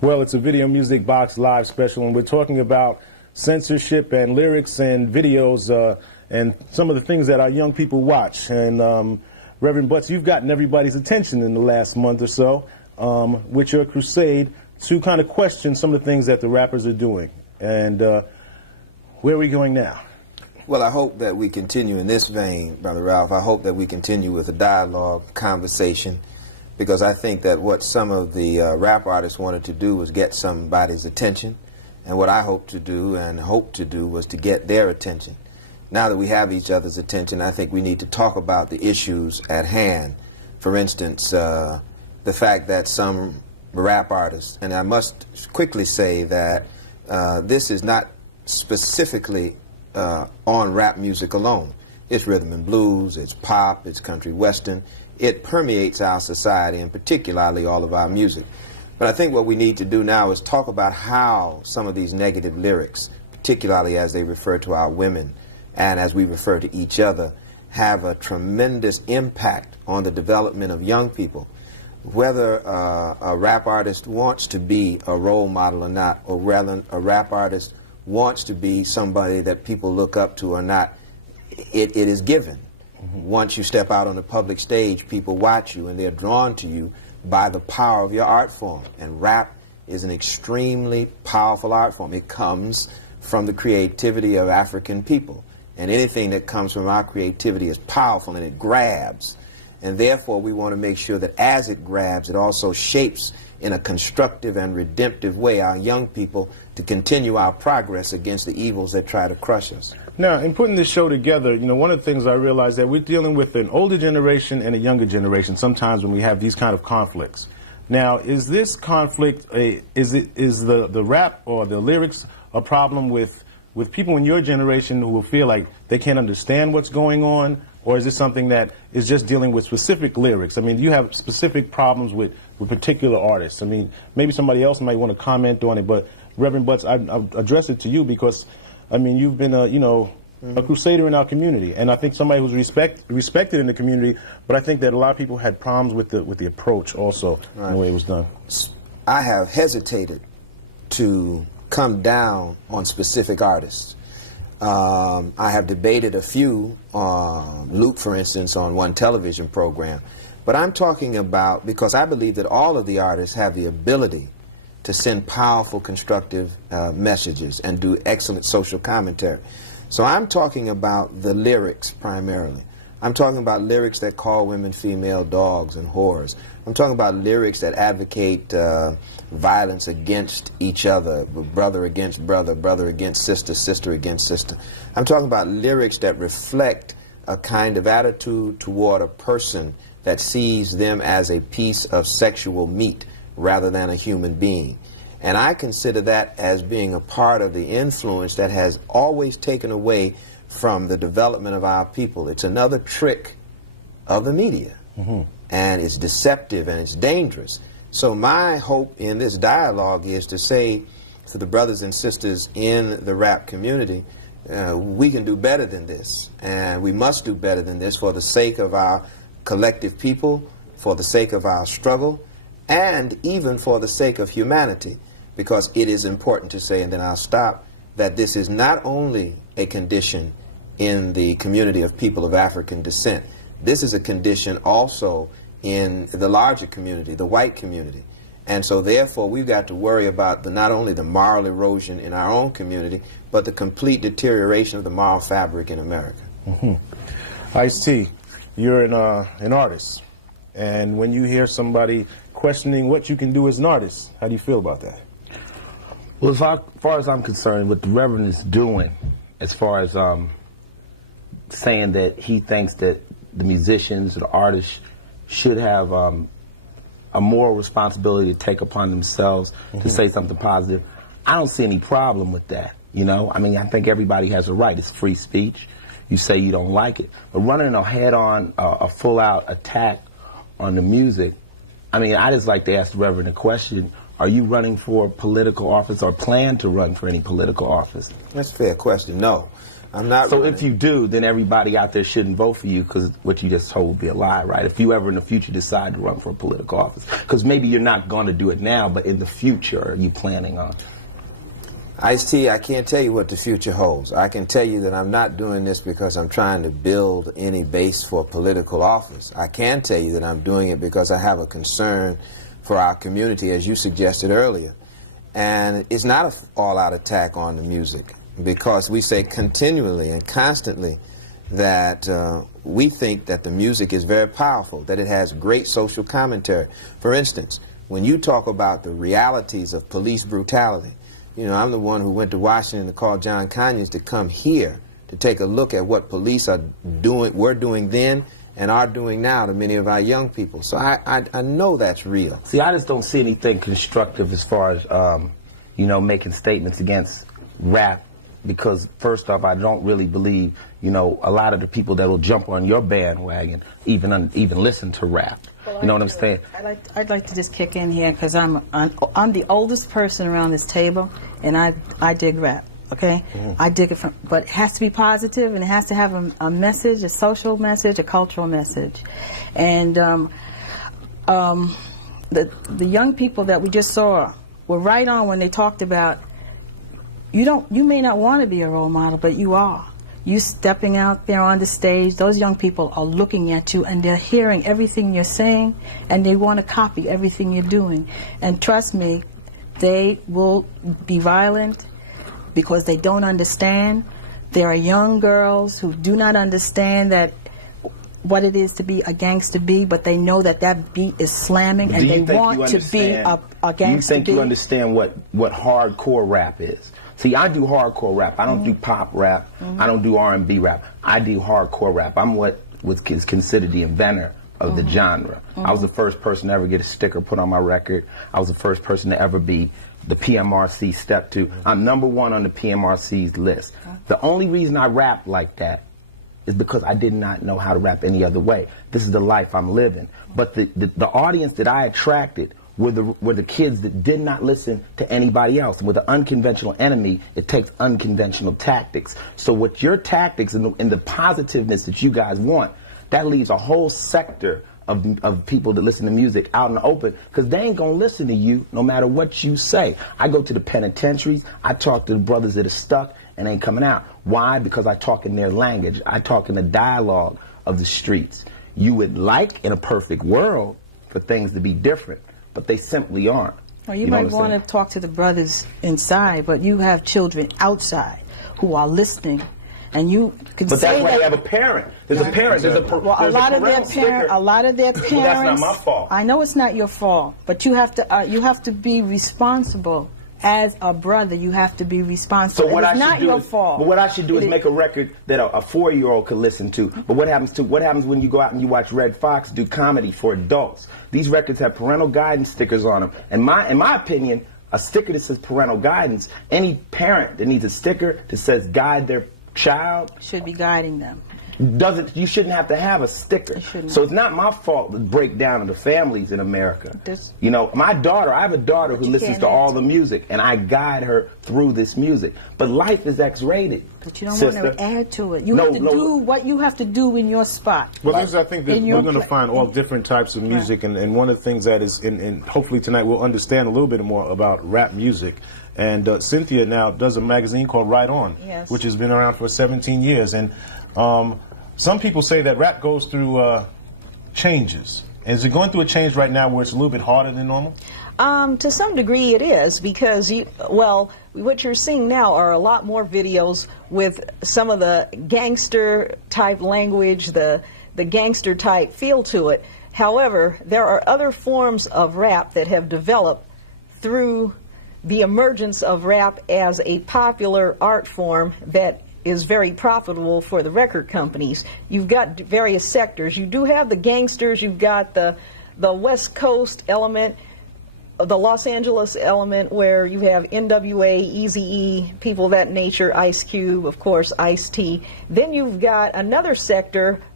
Well, it's a Video Music Box Live special, and we're talking about censorship and lyrics and videos and some of the things that our young people watch. And Reverend Butts, you've gotten everybody's attention in the last month or so with your crusade to kind of question some of the things that the rappers are doing. And where are we going now? Well, I hope that we continue in this vein, Brother Ralph. I hope that we continue with a dialogue, conversation, because I think that what some of the rap artists wanted to do was get somebody's attention, and what I hope to do was to get their attention. Now that we have each other's attention, I think we need to talk about the issues at hand. For instance, the fact that some rap artists, and I must quickly say that this is not specifically on rap music alone. It's rhythm and blues, it's pop, it's country western. It permeates our society, and particularly all of our music. But I think what we need to do now is talk about how some of these negative lyrics, particularly as they refer to our women and as we refer to each other, have a tremendous impact on the development of young people. Whether a rap artist wants to be a role model or not, or whether a rap artist wants to be somebody that people look up to or not, it is given. Once you step out on the public stage, people watch you and they're drawn to you by the power of your art form. And rap is an extremely powerful art form. It comes from the creativity of African people. And anything that comes from our creativity is powerful, and it grabs. And therefore, we want to make sure that as it grabs, it also shapes in a constructive and redemptive way our young people to continue our progress against the evils that try to crush us. Now, in putting this show together, you know, one of the things I realized that we're dealing with an older generation and a younger generation sometimes when we have these kind of conflicts. Now, is this conflict, is the rap or the lyrics a problem with people in your generation who will feel like they can't understand what's going on? Or is this something that is just dealing with specific lyrics? I mean, do you have specific problems with particular artists? I mean, maybe somebody else might want to comment on it, but Reverend Butts, I'll address it to you because, I mean, you've been a crusader in our community, and I think somebody who's respected in the community, but I think that a lot of people had problems with the approach also, right, and the way it was done. I have hesitated to come down on specific artists. I have debated a few, Luke, for instance, on one television program. But I'm talking about, because I believe that all of the artists have the ability to send powerful, constructive messages and do excellent social commentary. So I'm talking about the lyrics primarily. I'm talking about lyrics that call women female dogs and whores. I'm talking about lyrics that advocate violence against each other, brother against brother, brother against sister, sister against sister. I'm talking about lyrics that reflect a kind of attitude toward a person that sees them as a piece of sexual meat rather than a human being. And I consider that as being a part of the influence that has always taken away from the development of our people. It's another trick of the media. And it's deceptive and it's dangerous. So my hope in this dialogue is to say to the brothers and sisters in the rap community, we can do better than this, and we must do better than this for the sake of our collective people, for the sake of our struggle, and even for the sake of humanity, because it is important to say, and then I'll stop, that this is not only a condition in the community of people of African descent. This is a condition also in the larger community, the white community. And so therefore we've got to worry about not only the moral erosion in our own community, but the complete deterioration of the moral fabric in America. Ice-T, you're an artist, and when you hear somebody questioning what you can do as an artist, how do you feel about that? Well, as far as I'm concerned, what the Reverend is doing, as far as saying that he thinks that the musicians, the artists, should have a moral responsibility to take upon themselves to say something positive, I don't see any problem with that, you know? I mean, I think everybody has a right. It's free speech. You say you don't like it. But running a head-on, a full-out attack on the music, I mean, I just like to ask the Reverend a question. Are you running for political office or plan to run for any political office? That's a fair question. No. I'm not So running. if you do, then everybody out there shouldn't vote for you because what you just told would be a lie, right? If you ever in the future decide to run for a political office. Because maybe you're not going to do it now, but in the future, are you planning on? Ice-T, I can't tell you what the future holds. I can tell you that I'm not doing this because I'm trying to build any base for political office. I can tell you that I'm doing it because I have a concern for our community, as you suggested earlier. And it's not an all-out attack on the music, because we say continually and constantly that we think that the music is very powerful, that it has great social commentary. For instance, when you talk about the realities of police brutality, you know, I'm the one who went to Washington to call John Conyers to come here to take a look at what police are doing, were doing then, and are doing now to many of our young people. So I know that's real. See, I just don't see anything constructive as far as, you know, making statements against rap, because first off, I don't really believe, you know, a lot of the people that will jump on your bandwagon even listen to rap. Well, you know what I'm saying? I'd like to just kick in here because I'm the oldest person around this table, and I dig rap. Okay, I dig it from, but it has to be positive, and it has to have a message, a social message, a cultural message, and the young people that we just saw were right on when they talked about you may not want to be a role model, but you are. You stepping out there on the stage, those young people are looking at you and they're hearing everything you're saying and they want to copy everything you're doing. And trust me, they will be violent because they don't understand. There are young girls who do not understand that what it is to be a gangster B, but they know that that beat is slamming and they want to be a gangster B. You think you understand what hardcore rap is? See, I do hardcore rap. I don't do pop rap. I don't do R&B rap. I do hardcore rap. I'm what is considered the inventor of the genre. I was the first person to ever get a sticker put on my record. I was the first person to ever be the PMRC Step 2. I'm #1 on the PMRC's list. The only reason I rap like that is because I did not know how to rap any other way. This is the life I'm living. But the audience that I attracted were the kids that did not listen to anybody else. And with an unconventional enemy, it takes unconventional tactics. So with your tactics and the positiveness that you guys want, that leaves a whole sector of people that listen to music out in the open, because they ain't gonna listen to you no matter what you say. I go to the penitentiaries, I talk to the brothers that are stuck and ain't coming out. Why? Because I talk in their language. I talk in the dialogue of the streets. You would like, in a perfect world, for things to be different, but they simply aren't. Well, you might want to talk to the brothers inside, but you have children outside who are listening, and you can but say that's why that they have a parent. There's a parent. There's a well, a lot of their parents. Well, that's not my fault. I know it's not your fault, but you have to be responsible. As a brother, you have to be responsible. So what it's I not should do your is, fault. But what I should do is make a record that a 4-year-old could listen to. But what happens when you go out and you watch Red Fox do comedy for adults? These records have parental guidance stickers on them. And in my opinion, a sticker that says parental guidance, any parent that needs a sticker that says guide their child should be guiding them. You shouldn't have to have a sticker. So it's not my fault the breakdown of the families in America. You know, I have a daughter who listens to all the music, and I guide her through this music. But life is X-rated. But you don't want to add to it. You have to do what you have to do in your spot. Well, I think that we're going to find all different types of music, and one of the things that is, and hopefully tonight we'll understand a little bit more about rap music. And Cynthia now does a magazine called Right On, which has been around for 17 years. And some people say that rap goes through changes. Is it going through a change right now where it's a little bit harder than normal? To some degree it is, because what you're seeing now are a lot more videos with some of the gangster type language, the gangster type feel to it. However, there are other forms of rap that have developed through the emergence of rap as a popular art form that is very profitable for the record companies. You've got various sectors. You do have the gangsters, you've got the West Coast element, the Los Angeles element, where you have NWA, Eazy-E, people of that nature, Ice Cube, of course, Ice-T. Then you've got another sector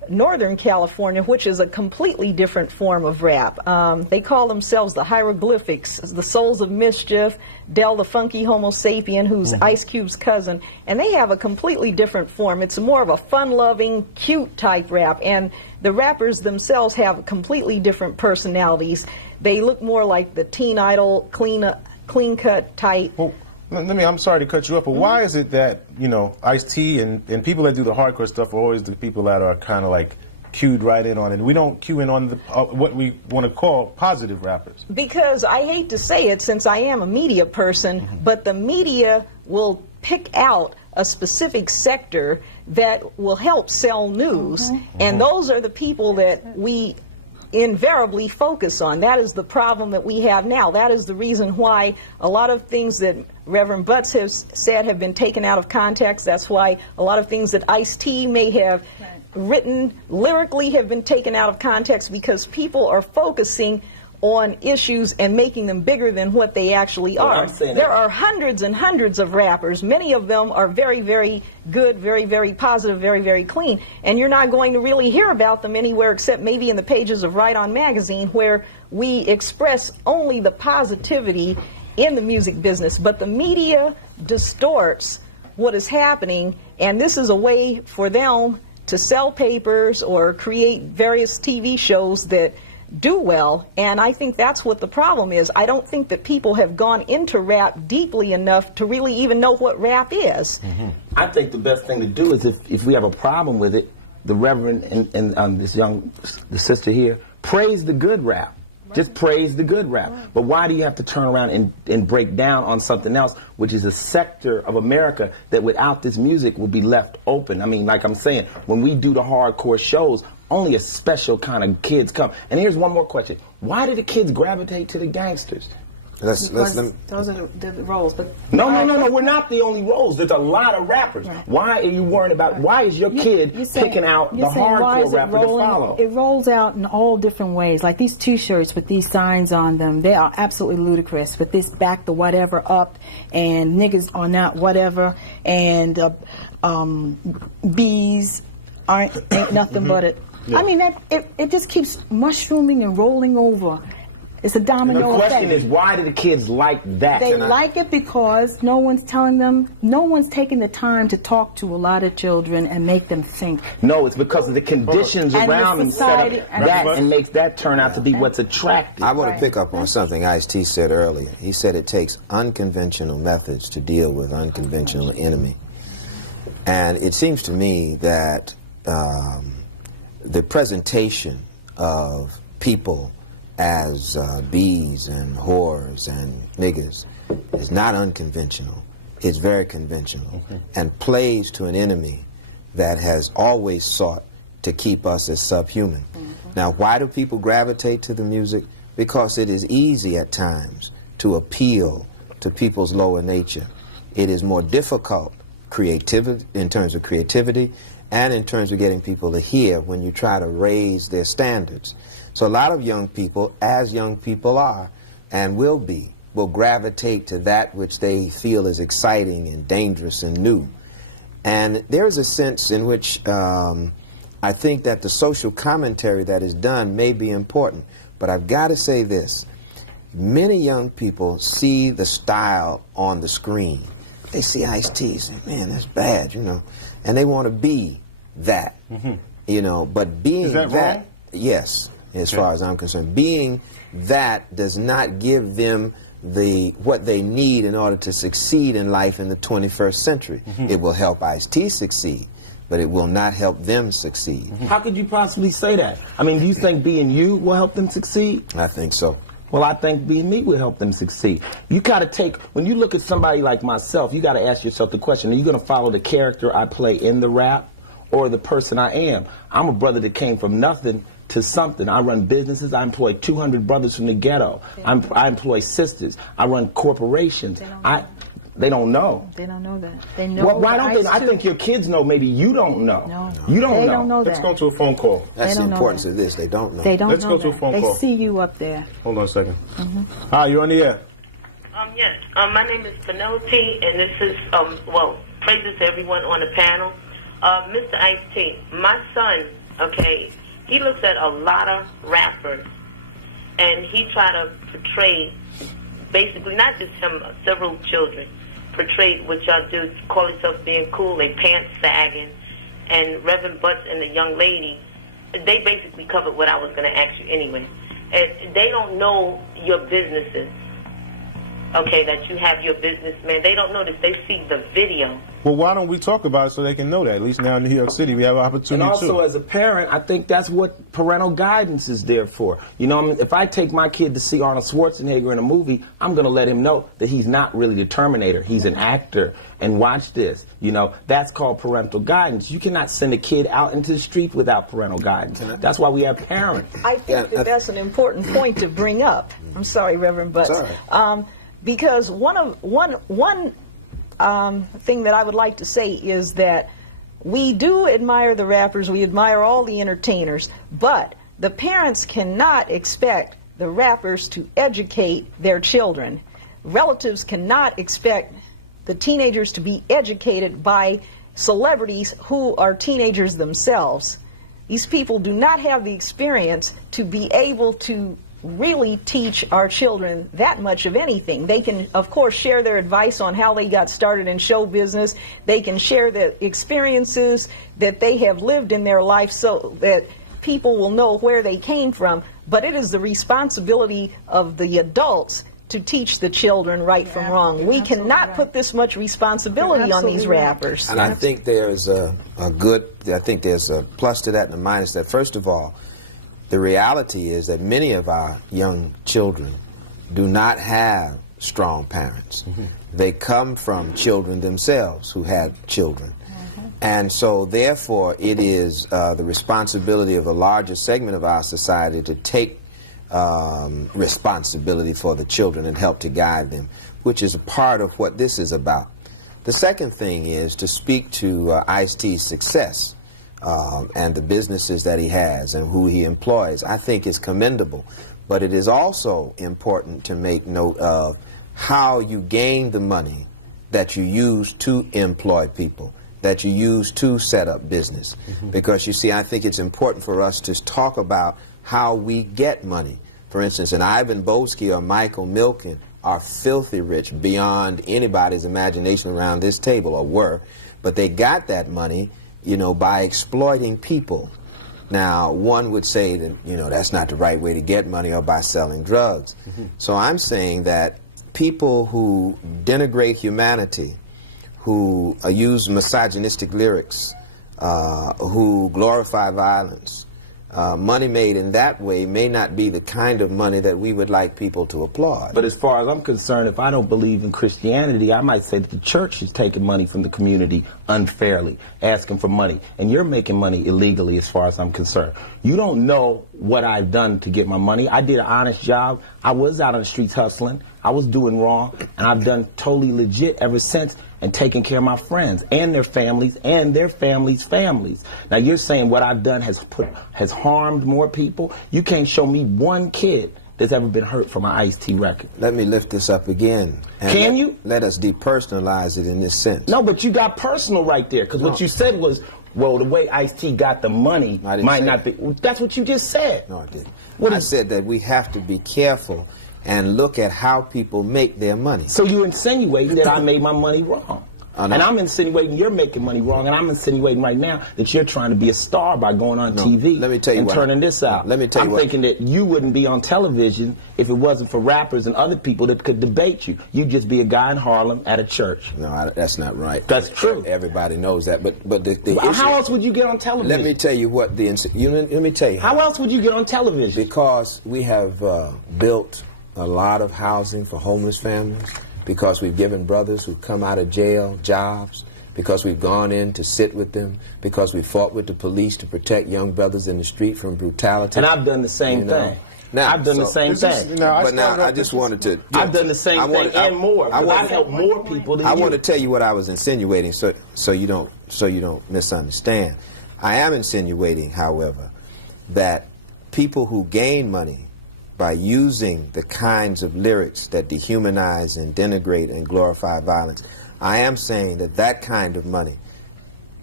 Northern California, which is a completely different form of rap. They call themselves the Hieroglyphics, the Souls of Mischief, Del the Funky Homo Sapien, who's Ice Cube's cousin, and they have a completely different form. It's more of a fun-loving, cute type rap, and the rappers themselves have completely different personalities. They look more like the Teen Idol, clean-cut type. Well, I'm sorry to cut you up, but why is it that, you know, Ice-T and people that do the hardcore stuff are always the people that are kind of like cued right in on it? We don't cue in on the, what we want to call positive rappers. Because I hate to say it, since I am a media person, but the media will pick out a specific sector that will help sell news, and those are the people that we invariably focus on. That is the problem that we have now. That is the reason why a lot of things that Reverend Butts has said have been taken out of context. That's why a lot of things that Ice-T may have written lyrically have been taken out of context, because people are focusing on issues and making them bigger than what they actually are. There are hundreds and hundreds of rappers. Many of them are very, very good, very, very positive, very, very clean. And you're not going to really hear about them anywhere except maybe in the pages of Right On Magazine, where we express only the positivity in the music business. But the media distorts what is happening, and this is a way for them to sell papers or create various TV shows that do well, and I think that's what the problem is. I don't think that people have gone into rap deeply enough to really even know what rap is. I think the best thing to do is, if we have a problem with it, the Reverend and the sister here, praise the good rap. Just praise the good rap. But why do you have to turn around and break down on something else, which is a sector of America that without this music will be left open? I mean, like I'm saying, when we do the hardcore shows, only a special kind of kids come. And here's one more question. Why do the kids gravitate to the gangsters? Those are the roles. But No, we're not the only roles. There's a lot of rappers. Right. Why are you worried about, why is your kid picking out the hardcore rapper to follow? It rolls out in all different ways. Like these T-shirts with these signs on them, they are absolutely ludicrous. With this back the whatever up, and niggas are not whatever, and bees ain't nothing but it. I mean, it just keeps mushrooming and rolling over. It's a domino effect. The question is, why do the kids like that? They like it because no one's telling them, no one's taking the time to talk to a lot of children and make them think. No, it's because of the conditions around them set up that and makes that turn out to be what's attractive. I want to pick up on something Ice-T said earlier. He said it takes unconventional methods to deal with unconventional enemy. And it seems to me that the presentation of people as bees and whores and niggas is not unconventional. It's very conventional and plays to an enemy that has always sought to keep us as subhuman. Now, why do people gravitate to the music? Because it is easy at times to appeal to people's lower nature. It is more difficult in terms of creativity and in terms of getting people to hear when you try to raise their standards. So a lot of young people, as young people are and will be, will gravitate to that which they feel is exciting and dangerous and new. And there's a sense in which I think that the social commentary that is done may be important. But I've got to say this. Many young people see the style on the screen. They see Ice-T and say, man, that's bad, you know. And they want to be that, you know. But being that wrong? Yes, as far as I'm concerned. Being that does not give them what they need in order to succeed in life in the 21st century. It will help Ice-T succeed, but it will not help them succeed. How could you possibly say that? I mean, do you think being you will help them succeed? I think so. Well, I think being me will help them succeed. You gotta take, when you look at somebody like myself, you gotta ask yourself the question, are you gonna follow the character I play in the rap or the person I am? I'm a brother that came from nothing to something. I run businesses. I employ 200 brothers from the ghetto. I employ sisters. I run corporations. They don't know. They don't know that. They know. Well, why don't they? I think your kids know. Maybe you don't know. No. You don't know. They don't know that. Let's go to a phone call. That's the importance of this. They don't know. They don't Let's know go to a phone They call. see you up there. Hold on a second. Hi, you're on the air. Yes. My name is Penelope, and this is, well, praises to everyone on the panel. Mr. Ice-T, my son okay, he looks at a lot of rappers, and he try to portray, basically, not just him, several children, portray what y'all do, call yourself being cool, they pants sagging, and Reverend Butts and the young lady, they basically covered what I was going to ask you anyway. And they don't know your businesses, okay, that you have your business, man. They don't know this. They see the video. Well, why don't we talk about it so they can know that? At least now in New York City, we have an opportunity And also, too. as a parent, I think that's what parental guidance is there for. You know, I mean, if I take my kid to see Arnold Schwarzenegger in a movie, I'm going to let him know that he's not really the Terminator. He's an actor. And watch this. You know, that's called parental guidance. You cannot send a kid out into the street without parental guidance. That's why we have parents. I think that that's an important point to bring up. I'm sorry, Reverend Butts. Because one thing that I would like to say is that we do admire the rappers, we admire all the entertainers, but the parents cannot expect the rappers to educate their children. Relatives cannot expect the teenagers to be educated by celebrities who are teenagers themselves. These people do not have the experience to be able to really teach our children that much of anything. They can, of course, share their advice on how they got started in show business. They can share the experiences that they have lived in their life so that people will know where they came from. But it is the responsibility of the adults to teach the children right from wrong. We cannot put this much responsibility on these rappers. And I think there's I think there's a plus to that and a minus to that. First of all, the reality is that many of our young children do not have strong parents. They come from children themselves who had children. And so therefore it is the responsibility of a larger segment of our society to take responsibility for the children and help to guide them, which is a part of what this is about. The second thing is to speak to Ice-T's success and the businesses that he has and who he employs. I think is commendable, but it is also important to make note of how you gain the money that you use to employ people, that you use to set up business. Because you see, I think it's important for us to talk about how we get money. For instance, an Ivan Boesky or Michael Milken are filthy rich beyond anybody's imagination around this table, or were, but they got that money, you know, by exploiting people. Now, one would say that, you know, that's not the right way to get money, or by selling drugs. So I'm saying that people who denigrate humanity, who use misogynistic lyrics, who glorify violence, money made in that way may not be the kind of money that we would like people to applaud. But as far as I'm concerned, if I don't believe in Christianity, I might say that the church is taking money from the community unfairly, asking for money. And you're making money illegally as far as I'm concerned. You don't know what I've done to get my money. I did an honest job. I was out on the streets hustling. I was doing wrong. And I've done totally legit ever since, and taking care of my friends and their families and their families' families. Now you're saying what I've done has harmed more people. You can't show me one kid that's ever been hurt from an Ice-T record. Let me lift this up again. Can you? Let us depersonalize it in this sense. No, but you got personal right there, because what you said was, well, the way Ice-T got the money might not be. That's what you just said. No, I didn't. I said that we have to be careful and look at how people make their money. So you're insinuating that I made my money wrong. And I'm insinuating you're making money wrong, and I'm insinuating right now that you're trying to be a star by going on TV let me tell you and turning this out. Let me tell you I'm thinking that you wouldn't be on television if it wasn't for rappers and other people that could debate you. You'd just be a guy in Harlem at a church. No, that's not right. That's true. Everybody knows that. But the issue, how else would you get on television? Let me tell you what let me tell you. How else would you get on television? Because we have built a lot of housing for homeless families, because we've given brothers who come out of jail jobs, because we've gone in to sit with them, because we fought with the police to protect young brothers in the street from brutality. And I've done the same thing. Now, I've done the same thing. I just wanted to... I've done the same thing and more. I've helped more people than you. I want to tell you what I was insinuating, so you don't misunderstand. I am insinuating, however, that people who gain money by using the kinds of lyrics that dehumanize and denigrate and glorify violence, I am saying that that kind of money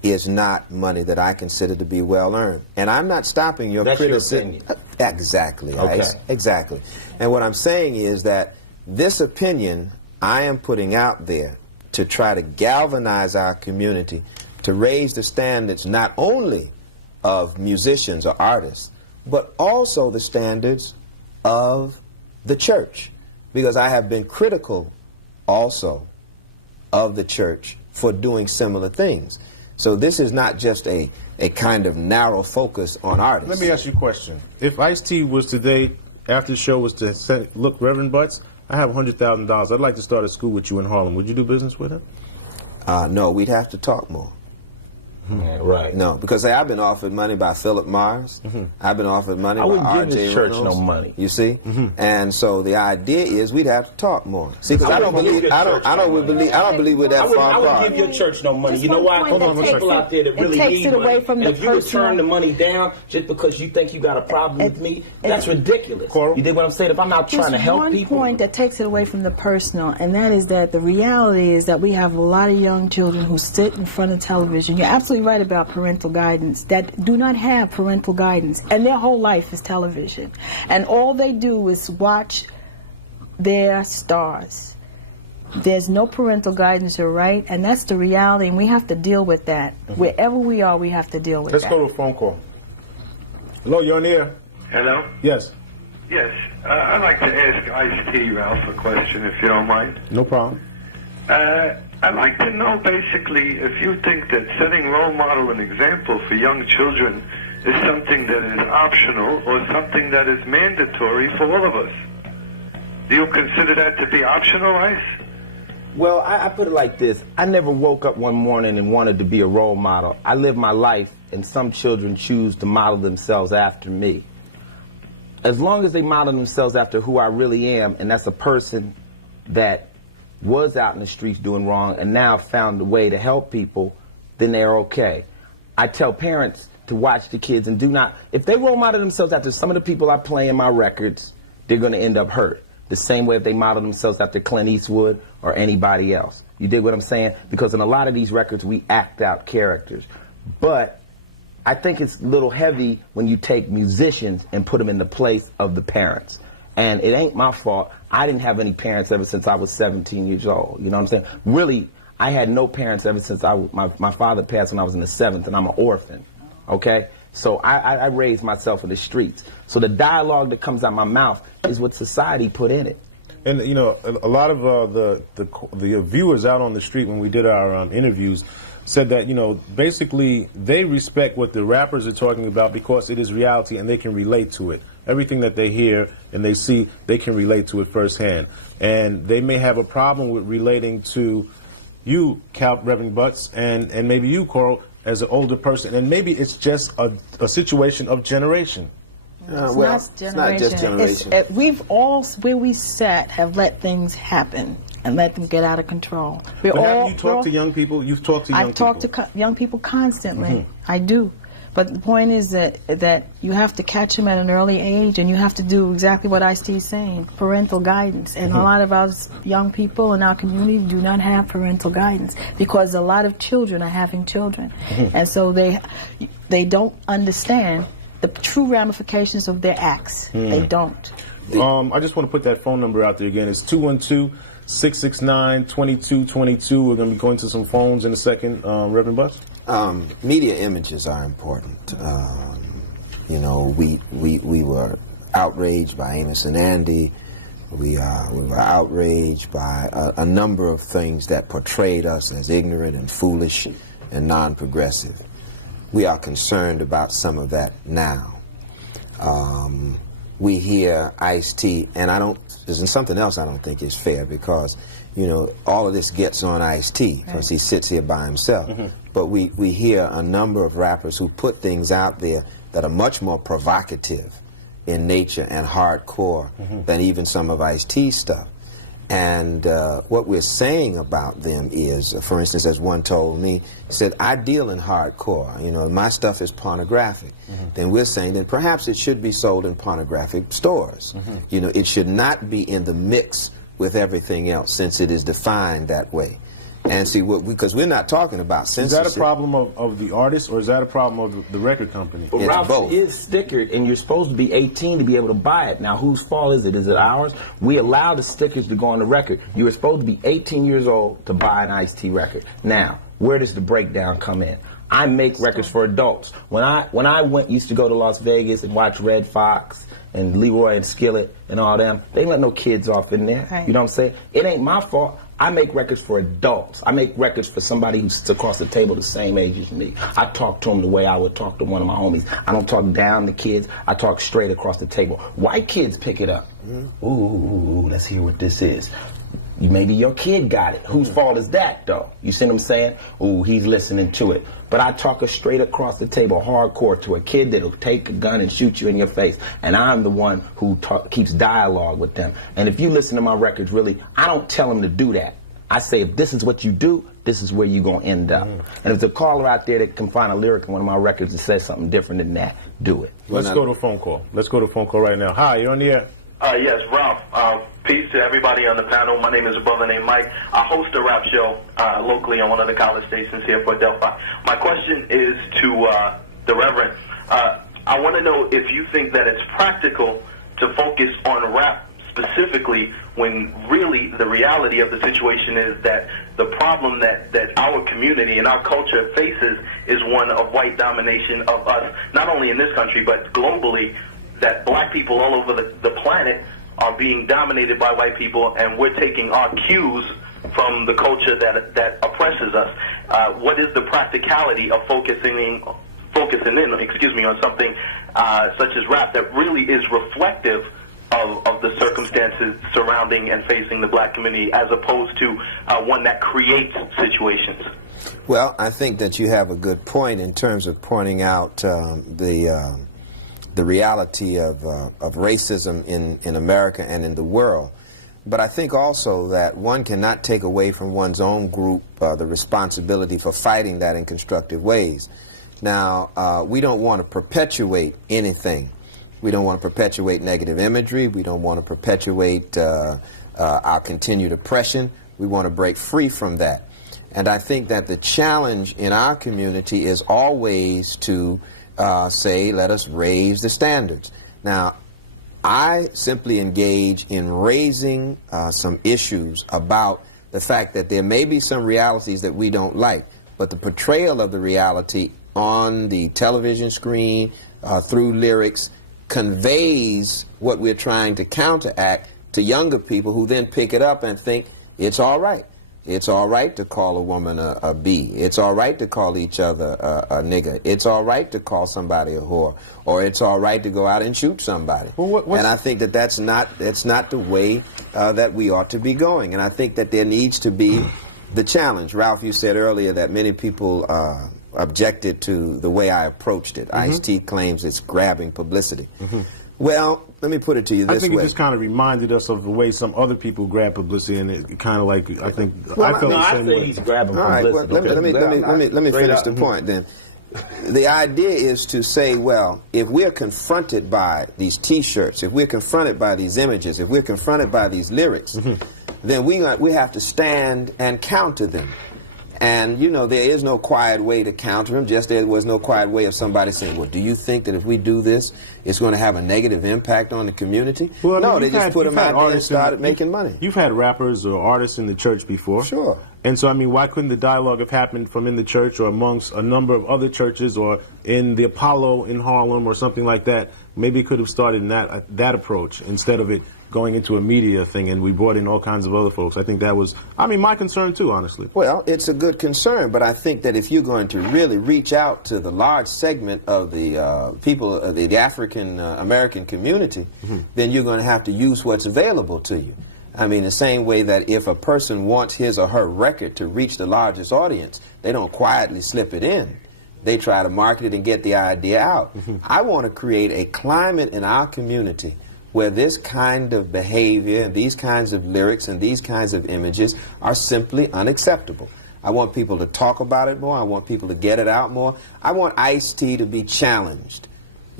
is not money that I consider to be well earned. And I'm not stopping your criticism. Exactly, okay. Ice. Exactly. And what I'm saying is that this opinion I am putting out there to try to galvanize our community, to raise the standards not only of musicians or artists, but also the standards of the church. Because I have been critical also of the church for doing similar things. So this is not just a kind of narrow focus on artists. Let me ask you a question. If Ice-T was today, after the show was to say, look, Reverend Butts, I have $100,000. I'd like to start a school with you in Harlem. Would you do business with him? No, we'd have to talk more. Yeah, right. No, because I've been offered money by Philip Morris. I've been offered money by wouldn't R.J. give this church Reynolds. no money. You see, and so the idea is we'd have to talk more. See, because I don't believe we're that far I apart. wouldn't give your church no money. Just You know one why? point Hold on, that people takes out there that it really takes need it away money. from And the if you would personal- turn the money down just because you think you got a problem with me, that's ridiculous. Coral? You dig what I'm saying? If I'm out trying to help one people. point that takes it away from the personal, and that is that the reality is that we have a lot of young children who sit in front of television. You're absolutely right about parental guidance, that do not have parental guidance, and their whole life is television. And all they do is watch their stars. There's no parental guidance, you're right, and that's the reality, and we have to deal with that. Wherever we are, we have to deal with Let's that. go to a phone call. Hello, you're on the air. Hello? Yes. Yes. I'd like to ask Ice-T, Ralph, a question, if you don't mind. No problem. I'd like to know, basically, if you think that setting role model and example for young children is something that is optional or something that is mandatory for all of us. Do you consider that to be optional, Ice? Well, I put it like this. I never woke up one morning and wanted to be a role model. I live my life, and some children choose to model themselves after me. As long as they model themselves after who I really am, and that's a person that was out in the streets doing wrong and now found a way to help people, then they're okay. I tell parents to watch the kids and do not, if they role model themselves after some of the people I play in my records, they're going to end up hurt. The same way if they model themselves after Clint Eastwood or anybody else. You dig what I'm saying? Because in a lot of these records, we act out characters. But I think it's a little heavy when you take musicians and put them in the place of the parents. And it ain't my fault. I didn't have any parents ever since I was 17 years old. You know what I'm saying? Really, I had no parents ever since my father passed when I was in the 7th, and I'm an orphan. Okay? So I raised myself in the streets. So the dialogue that comes out my mouth is what society put in it. And you know, a lot of the viewers out on the street when we did our interviews said that, you know, basically they respect what the rappers are talking about because it is reality and they can relate to it. Everything that they hear and they see, they can relate to it firsthand. And they may have a problem with relating to you, Reverend Butts, and maybe you, Coral, as an older person. And maybe it's just a situation of generation. Well, it's not just generation. We've all, where we sat, have let things happen and let them get out of control. But have you talked to young people? You've talked to young people? I've talked to young people constantly. I do. But the point is that you have to catch them at an early age, and you have to do exactly what Ice-T is saying, parental guidance. And a lot of our young people in our community do not have parental guidance because a lot of children are having children. And so they don't understand the true ramifications of their acts. They don't. I just want to put that phone number out there again. It's 212-669-2222. We're going to be going to some phones in a second. Reverend Butts? Media images are important. You know, we were outraged by Amos and Andy. We were outraged by a number of things that portrayed us as ignorant and foolish and non-progressive. We are concerned about some of that now. We hear Ice-T, and there's something else I don't think is fair because, you know, all of this gets on Ice-T because he sits here by himself. But we hear a number of rappers who put things out there that are much more provocative in nature and hardcore than even some of Ice-T's stuff. And what we're saying about them is, for instance, as one told me, he said, I deal in hardcore, you know, my stuff is pornographic. Then we're saying that perhaps it should be sold in pornographic stores. You know, it should not be in the mix with everything else since it is defined that way. and see what because we're not talking about Is censorship. that a problem of the artist, or is that a problem of the record company? But It's Ralph both. is stickered, and you're supposed to be 18 to be able to buy it. Now, whose fault is it? Is it ours? We allow the stickers to go on the record. You were supposed to be 18 years old to buy an Ice-T record. Now, where does the breakdown come in? I make records for adults. When I used to go to Las Vegas and watch Red Fox and Leroy and Skillet and all them, they ain't let no kids off in there. Right. You know what I'm saying? It ain't my fault. I make records for adults. I make records for somebody who sits across the table the same age as me. I talk to them the way I would talk to one of my homies. I don't talk down to kids. I talk straight across the table. White kids pick it up. Ooh, let's hear what this is. Maybe your kid got it. Whose fault is that, though? You see what I'm saying? Ooh, he's listening to it. But I talk straight across the table, hardcore, to a kid that'll take a gun and shoot you in your face. And I'm the one who keeps dialogue with them. And if you listen to my records, really, I don't tell them to do that. I say, if this is what you do, this is where you're going to end up. And if there's a caller out there that can find a lyric in one of my records that says something different than that, do it. Let's go to a phone call. Let's go to a phone call right now. Hi, you're on the air. Yes, Ralph. Peace to everybody on the panel. My name is a brother named Mike. I host a rap show locally on one of the college stations here for Delphi. My question is to the Reverend. I want to know if you think that it's practical to focus on rap specifically when really the reality of the situation is that the problem that our community and our culture faces is one of white domination of us, not only in this country but globally, that black people all over the planet are being dominated by white people, and we're taking our cues from the culture that oppresses us. What is the practicality of focusing in on something such as rap that really is reflective of the circumstances surrounding and facing the black community, as opposed to one that creates situations? Well, I think that you have a good point in terms of pointing out the reality of racism in America and in the world. But I think also that one cannot take away from one's own group the responsibility for fighting that in constructive ways. Now, we don't want to perpetuate anything. We don't want to perpetuate negative imagery. We don't want to perpetuate our continued oppression. We want to break free from that. And I think that the challenge in our community is always to say, let us raise the standards. Now, I simply engage in raising some issues about the fact that there may be some realities that we don't like, but the portrayal of the reality on the television screen, through lyrics, conveys what we're trying to counteract to younger people, who then pick it up and think it's all right. It's all right to call a woman a B. It's all right to call each other a nigger. It's all right to call somebody a whore. Or it's all right to go out and shoot somebody. Well, and I think that that's not the way that we ought to be going. And I think that there needs to be the challenge. Ralph, you said earlier that many people objected to the way I approached it. Ice-T claims it's grabbing publicity. Well, let me put it to you this way. I think it just kind of reminded us of the way some other people grab publicity, and it kind of like, I think, I felt the same way. He's grabbing All right, publicity. well, let me finish the point then. The idea is to say, well, if we're confronted by these T-shirts, if we're confronted by these images, if we're confronted by these lyrics, then we have to stand and counter them. And, you know, there is no quiet way to counter them, just there was no quiet way of somebody saying, well, do you think that if we do this, it's going to have a negative impact on the community? Well, no, they just put them out there and started making money. You've had rappers or artists in the church before. Sure. And so, I mean, why couldn't the dialogue have happened from in the church or amongst a number of other churches, or in the Apollo in Harlem or something like that? Maybe it could have started in that approach instead of it going into a media thing, and we brought in all kinds of other folks. I think that was, I mean, my concern too, honestly. Well, it's a good concern, but I think that if you're going to really reach out to the large segment of the people, the African American community, then you're going to have to use what's available to you. I mean, the same way that if a person wants his or her record to reach the largest audience, they don't quietly slip it in. They try to market it and get the idea out. I want to create a climate in our community where this kind of behavior and these kinds of lyrics and these kinds of images are simply unacceptable. I want people to talk about it more. I want people to get it out more. I want Ice-T to be challenged.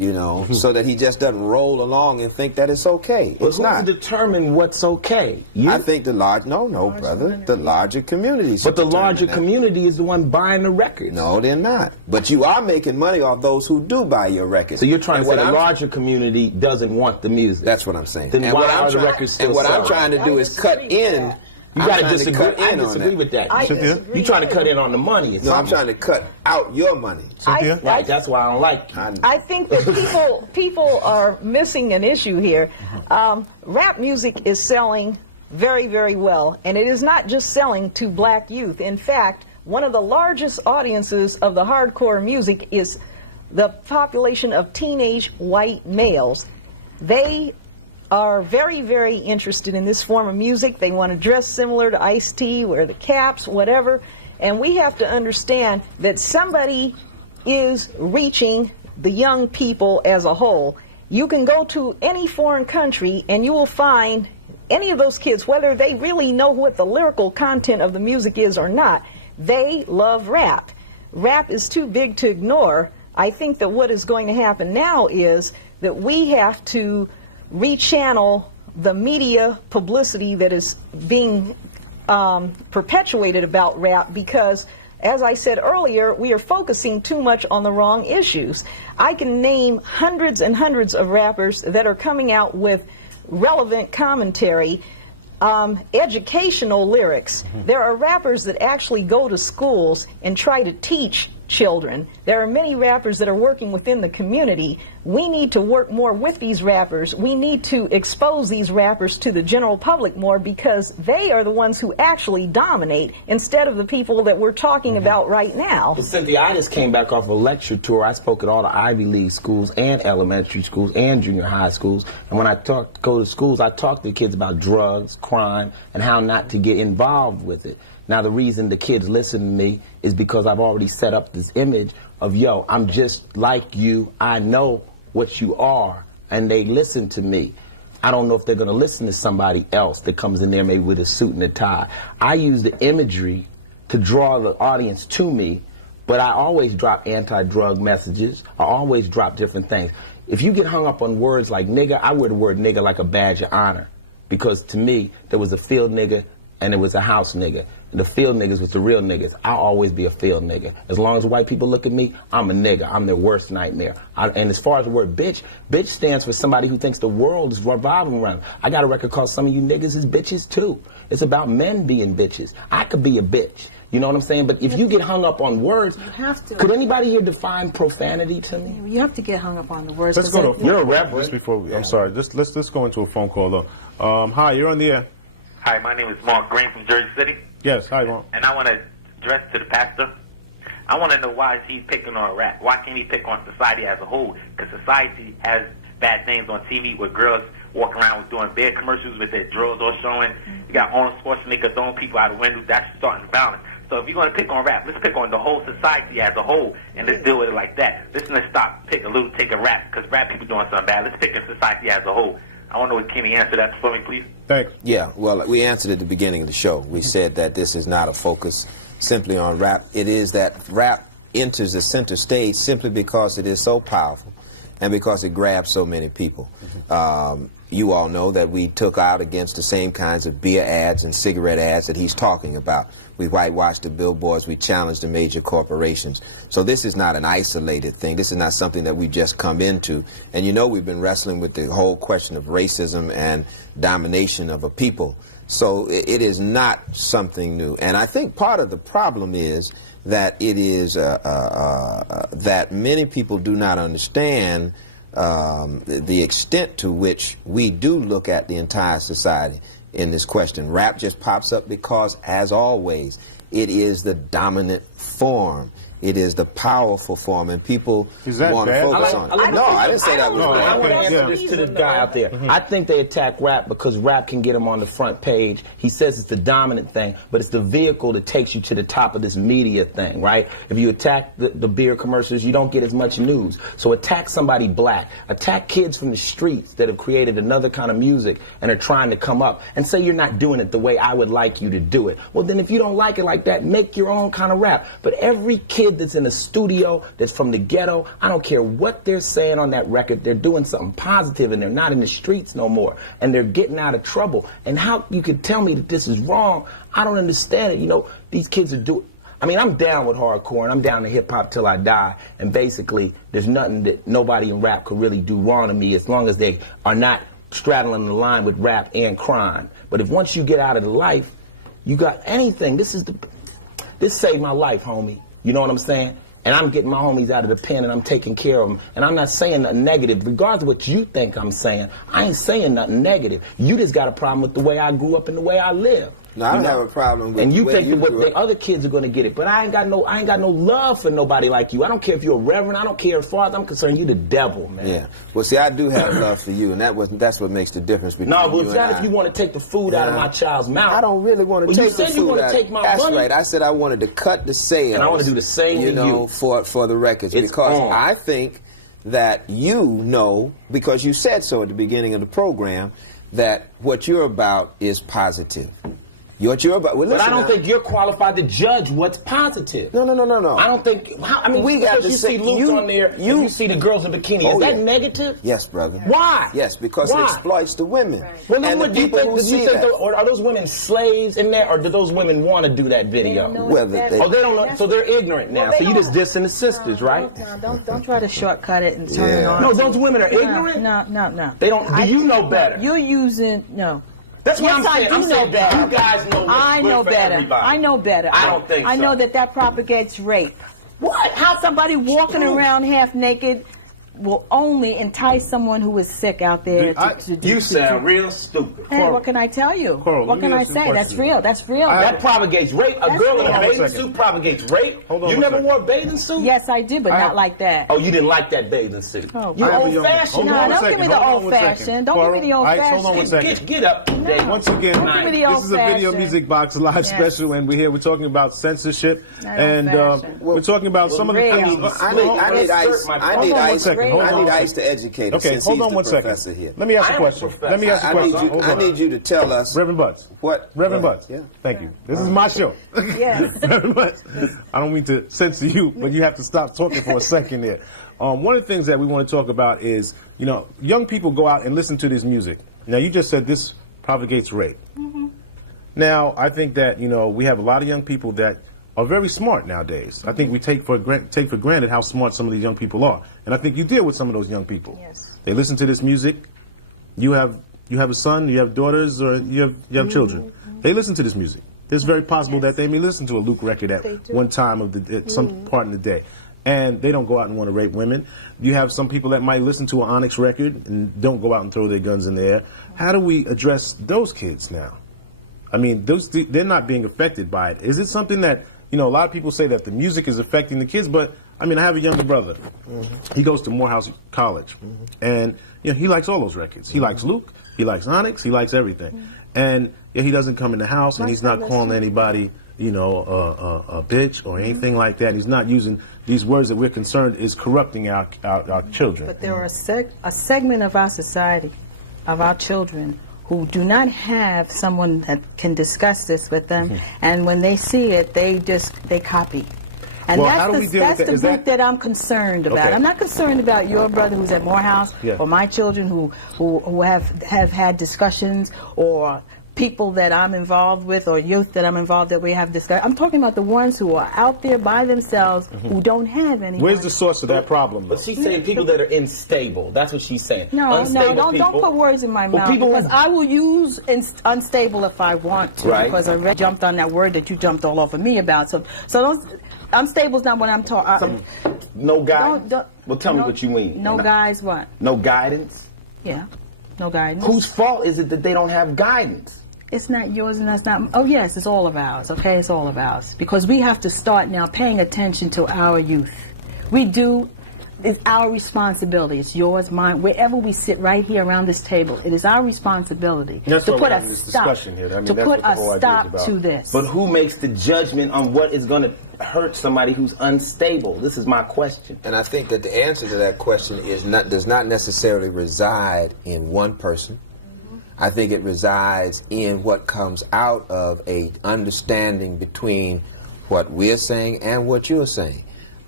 you know, so that he just doesn't roll along and think that it's okay. But It's who's not. to determine what's okay? You? I think the large, no, brother, the larger community. But the larger community is the one buying the records. No, they're not. But you are making money off those who do buy your records. So you're trying to say the larger community doesn't want the music. That's what I'm saying. Then and why what are I'm the trying, records still and what I'm selling? trying to do is cut in. You got to disagree. I disagree with that. You're trying to cut in on the money. No, I'm trying to cut out your money. Right, that's why I don't like you. I think that people are missing an issue here. Rap music is selling very, very well, and it is not just selling to black youth. In fact, one of the largest audiences of the hardcore music is the population of teenage white males. They are very, very interested in this form of music. They want to dress similar to Ice-T, wear the caps, whatever. And we have to understand that somebody is reaching the young people as a whole. You can go to any foreign country and you will find any of those kids, whether they really know what the lyrical content of the music is or not, they love rap. Rap is too big to ignore. I think that what is going to happen now is that we have to rechannel the media publicity that is being perpetuated about rap, because as I said earlier, we are focusing too much on the wrong issues. I can name hundreds and hundreds of rappers that are coming out with relevant commentary, educational lyrics. There are rappers that actually go to schools and try to teach children. There are many rappers that are working within the community. We need to work more with these rappers. We need to expose these rappers to the general public more, because they are the ones who actually dominate instead of the people that we're talking about right now. But Cynthia, I just came back off a lecture tour. I spoke at all the Ivy League schools and elementary schools and junior high schools. And when I go to schools, I talk to kids about drugs, crime, and how not to get involved with it. Now, the reason the kids listen to me is because I've already set up this image of, yo, I'm just like you. I know what you are. And they listen to me. I don't know if they're going to listen to somebody else that comes in there maybe with a suit and a tie. I use the imagery to draw the audience to me, but I always drop anti-drug messages. I always drop different things. If you get hung up on words like nigga, I wear the word nigga like a badge of honor, because to me, there was a field nigga and there was a house nigga. The field niggas was the real niggas. I'll always be a field nigga. As long as white people look at me, I'm a nigga. I'm their worst nightmare. And as far as the word bitch, bitch stands for somebody who thinks the world is revolving around. I got a record called Some of You Niggas Is Bitches Too. It's about men being bitches. I could be a bitch. You know what I'm saying? But if you get hung up on words, you have to. Could anybody here define profanity to me? You have to get hung up on the words. Let's go to You're a rapper. just before we, I'm sorry. Let's go into a phone call though. Hi, you're on the air. Hi, my name is Mark Green from Jersey City. Yes, hi, Mark. And I want to address to the pastor. I want to know, why is he picking on rap? Why can't he pick on society as a whole? Because society has bad things on TV with girls walking around with doing beer commercials with their drills all showing. You got Arnold Schwarzenegger throwing people out of windows. That's starting violence. So if you're going to pick on rap, let's pick on the whole society as a whole, and let's deal with it like that. Let's not stop, take a rap, because rap people doing something bad. Let's pick a society as a whole. I want to know, can he answer that for me, please? Thanks. Yeah, well, we answered at the beginning of the show. We said that this is not a focus simply on rap. It is that rap enters the center stage simply because it is so powerful and because it grabs so many people. You all know that we took out against the same kinds of beer ads and cigarette ads that he's talking about. We whitewashed the billboards. We challenged the major corporations. So this is not an isolated thing. This is not something that we've just come into. And you know, we've been wrestling with the whole question of racism and domination of a people. So it is not something new. And I think part of the problem is that it is that many people do not understand the extent to which we do look at the entire society in this question. Rap just pops up because, as always, it is the dominant form. It is the powerful form, and people want to focus on it. No, I didn't say that was bad. I want to answer this to the guy out there. I think they attack rap because rap can get him on the front page. He says it's the dominant thing, but it's the vehicle that takes you to the top of this media thing, right? If you attack the beer commercials, you don't get as much news. So attack somebody black. Attack kids from the streets that have created another kind of music and are trying to come up, and say you're not doing it the way I would like you to do it. Well, then if you don't like it like that, make your own kind of rap. But every kid kid that's in a studio that's from the ghetto, I don't care what they're saying on that record, they're doing something positive and they're not in the streets no more and they're getting out of trouble. And how you could tell me that this is wrong, I don't understand it. You know, these kids are doing, I mean, I'm down with hardcore and I'm down to hip hop till I die, and basically there's nothing that nobody in rap could really do wrong to me as long as they are not straddling the line with rap and crime. But if once you get out of the life, you got anything, this saved my life, homie. You know what I'm saying? And I'm getting my homies out of the pen and I'm taking care of them. And I'm not saying nothing negative. Regardless of what you think I'm saying, I ain't saying nothing negative. You just got a problem with the way I grew up and the way I live. No, I don't have a problem with and you the way think you that grew the up. other kids are going to get it, but I ain't got no love for nobody like you. I don't care if you're a reverend. I don't care. As far as I'm concerned, you the devil, man. Yeah. Well, see, I do have love for you, and that's what makes the difference between No, you but and it's not I. if you want to take the food out of my child's mouth. I don't really want to take the food you want out. to take my That's money. right. I said I wanted to cut the sales. And I want to do the same to you. For the records. It's because on. I think that you know, because you said so at the beginning of the program, that what you're about is positive. What you're about. Well, But I listen don't now. think you're qualified to judge what's positive. No. I don't think. I mean, We got because to you say- see Luke you- on there, and you- you see the girls in bikini. Oh, Is that yeah. negative? Yes, brother. Why? Yes, because Why? it exploits the women. Well, then and what the do you people think? who Do you see think that. or are those women slaves in there, or do those women want to do that video? don't know Well, it's they- Oh, they don't know. So they're ignorant now. Well, So they you just don't- dissing the sisters, right? No, don't try to shortcut it and turn it Yeah. on. No, those women are ignorant. No. They don't. Do you know better? You're using no. That's what Yes, I'm saying. I do I'm know saying better. you guys know what's I good know for better. everybody. I know better. I don't think I so. know that propagates rape. What? How somebody walking True. around half naked will only entice someone who is sick out there to do. You sound real stupid. Hey, what can I tell you? Coral, What let me can I ask you a say? That's question. real. That's real. That propagates rape. A That's girl in real. a Hold on bathing a second. suit propagates rape. Hold on You one never second. wore a bathing suit? Yes, I did, but I not have- like that. Oh, you didn't like that bathing suit. Oh, You I have a old young- fashioned. hold No, on one don't give second, me the hold on old one second. fashioned. Don't give me the old All right, hold on one fashioned. second. Get up. Dave. Once again, Don't give me the this is a video old-fashioned. music box live Yes. special, and we're talking about censorship, Not and old-fashioned. we're talking about some of the real. things. I need ice. my I phone. need Hold on one ice. second, hold on I one need second. ice to educate us. Okay, since hold he's on the one second. professor here. Let me ask I a am a question. professor. Let me ask a I question. need you. Hold I on. need you to tell us. Reverend Butts. What? Reverend Go Butts. ahead. Yeah. Thank you. This is my show. Yes. Reverend Butts. I don't mean to censor you, but you have to stop talking for a second there. One of the things that we want to talk about is, young people go out and listen to this music. Now, you just said this propagates rape. Now, I think that, we have a lot of young people that are very smart nowadays. I think we take for granted how smart some of these young people are. And I think you deal with some of those young people. Yes. They listen to this music. You have a son, you have daughters, or you have children. They listen to this music. It's very possible that they may listen to a Luke record at one time at some part in the day. And they don't go out and want to rape women. You have some people that might listen to an Onyx record and don't go out and throw their guns in the air. How do we address those kids now? I mean, they're not being affected by it. Is it something that, a lot of people say that the music is affecting the kids, but, I have a younger brother. He goes to Morehouse College, and, he likes all those records. He likes Luke, he likes Onyx, he likes everything. And he doesn't come in the house, and he's not calling anybody, a bitch or anything like that. He's not using these words that we're concerned is corrupting our children. But there are a segment of our society, of our children, who do not have someone that can discuss this with them, and when they see it, they copy. And Well, how do we that's deal with that? the Is group that- that I'm concerned about. Okay. I'm not concerned about your brother who's at Morehouse, Yeah. or my children who have had discussions, or people that I'm involved with, or youth that I'm involved that we have discussed. I'm talking about the ones who are out there by themselves, who don't have anyone. Where's the source of that problem, though? But she's saying people that are unstable. That's what she's saying. No, Unstable don't people. put words in my Well, mouth, people because who- I will use unstable if I want to, Right. because I jumped on that word that you jumped all over me about. So unstable is not what I'm talking. No guidance. Don't- Well, tell me what you mean. No guys, what? No guidance. Yeah, no guidance. Whose fault is it that they don't have guidance? It's not yours and that's not. Oh yes, it's all of ours. Okay, it's all of ours, because we have to start now paying attention to our youth. We do. It's our responsibility. It's yours, mine. Wherever we sit, right here around this table, it is our responsibility That's to why put we're a having this stop. discussion here. I mean, To that's put what the a whole idea is stop about. to this. But who makes the judgment on what is going to hurt somebody who's unstable? This is my question. And I think that the answer to that question does not necessarily reside in one person. I think it resides in what comes out of a understanding between what we're saying and what you're saying.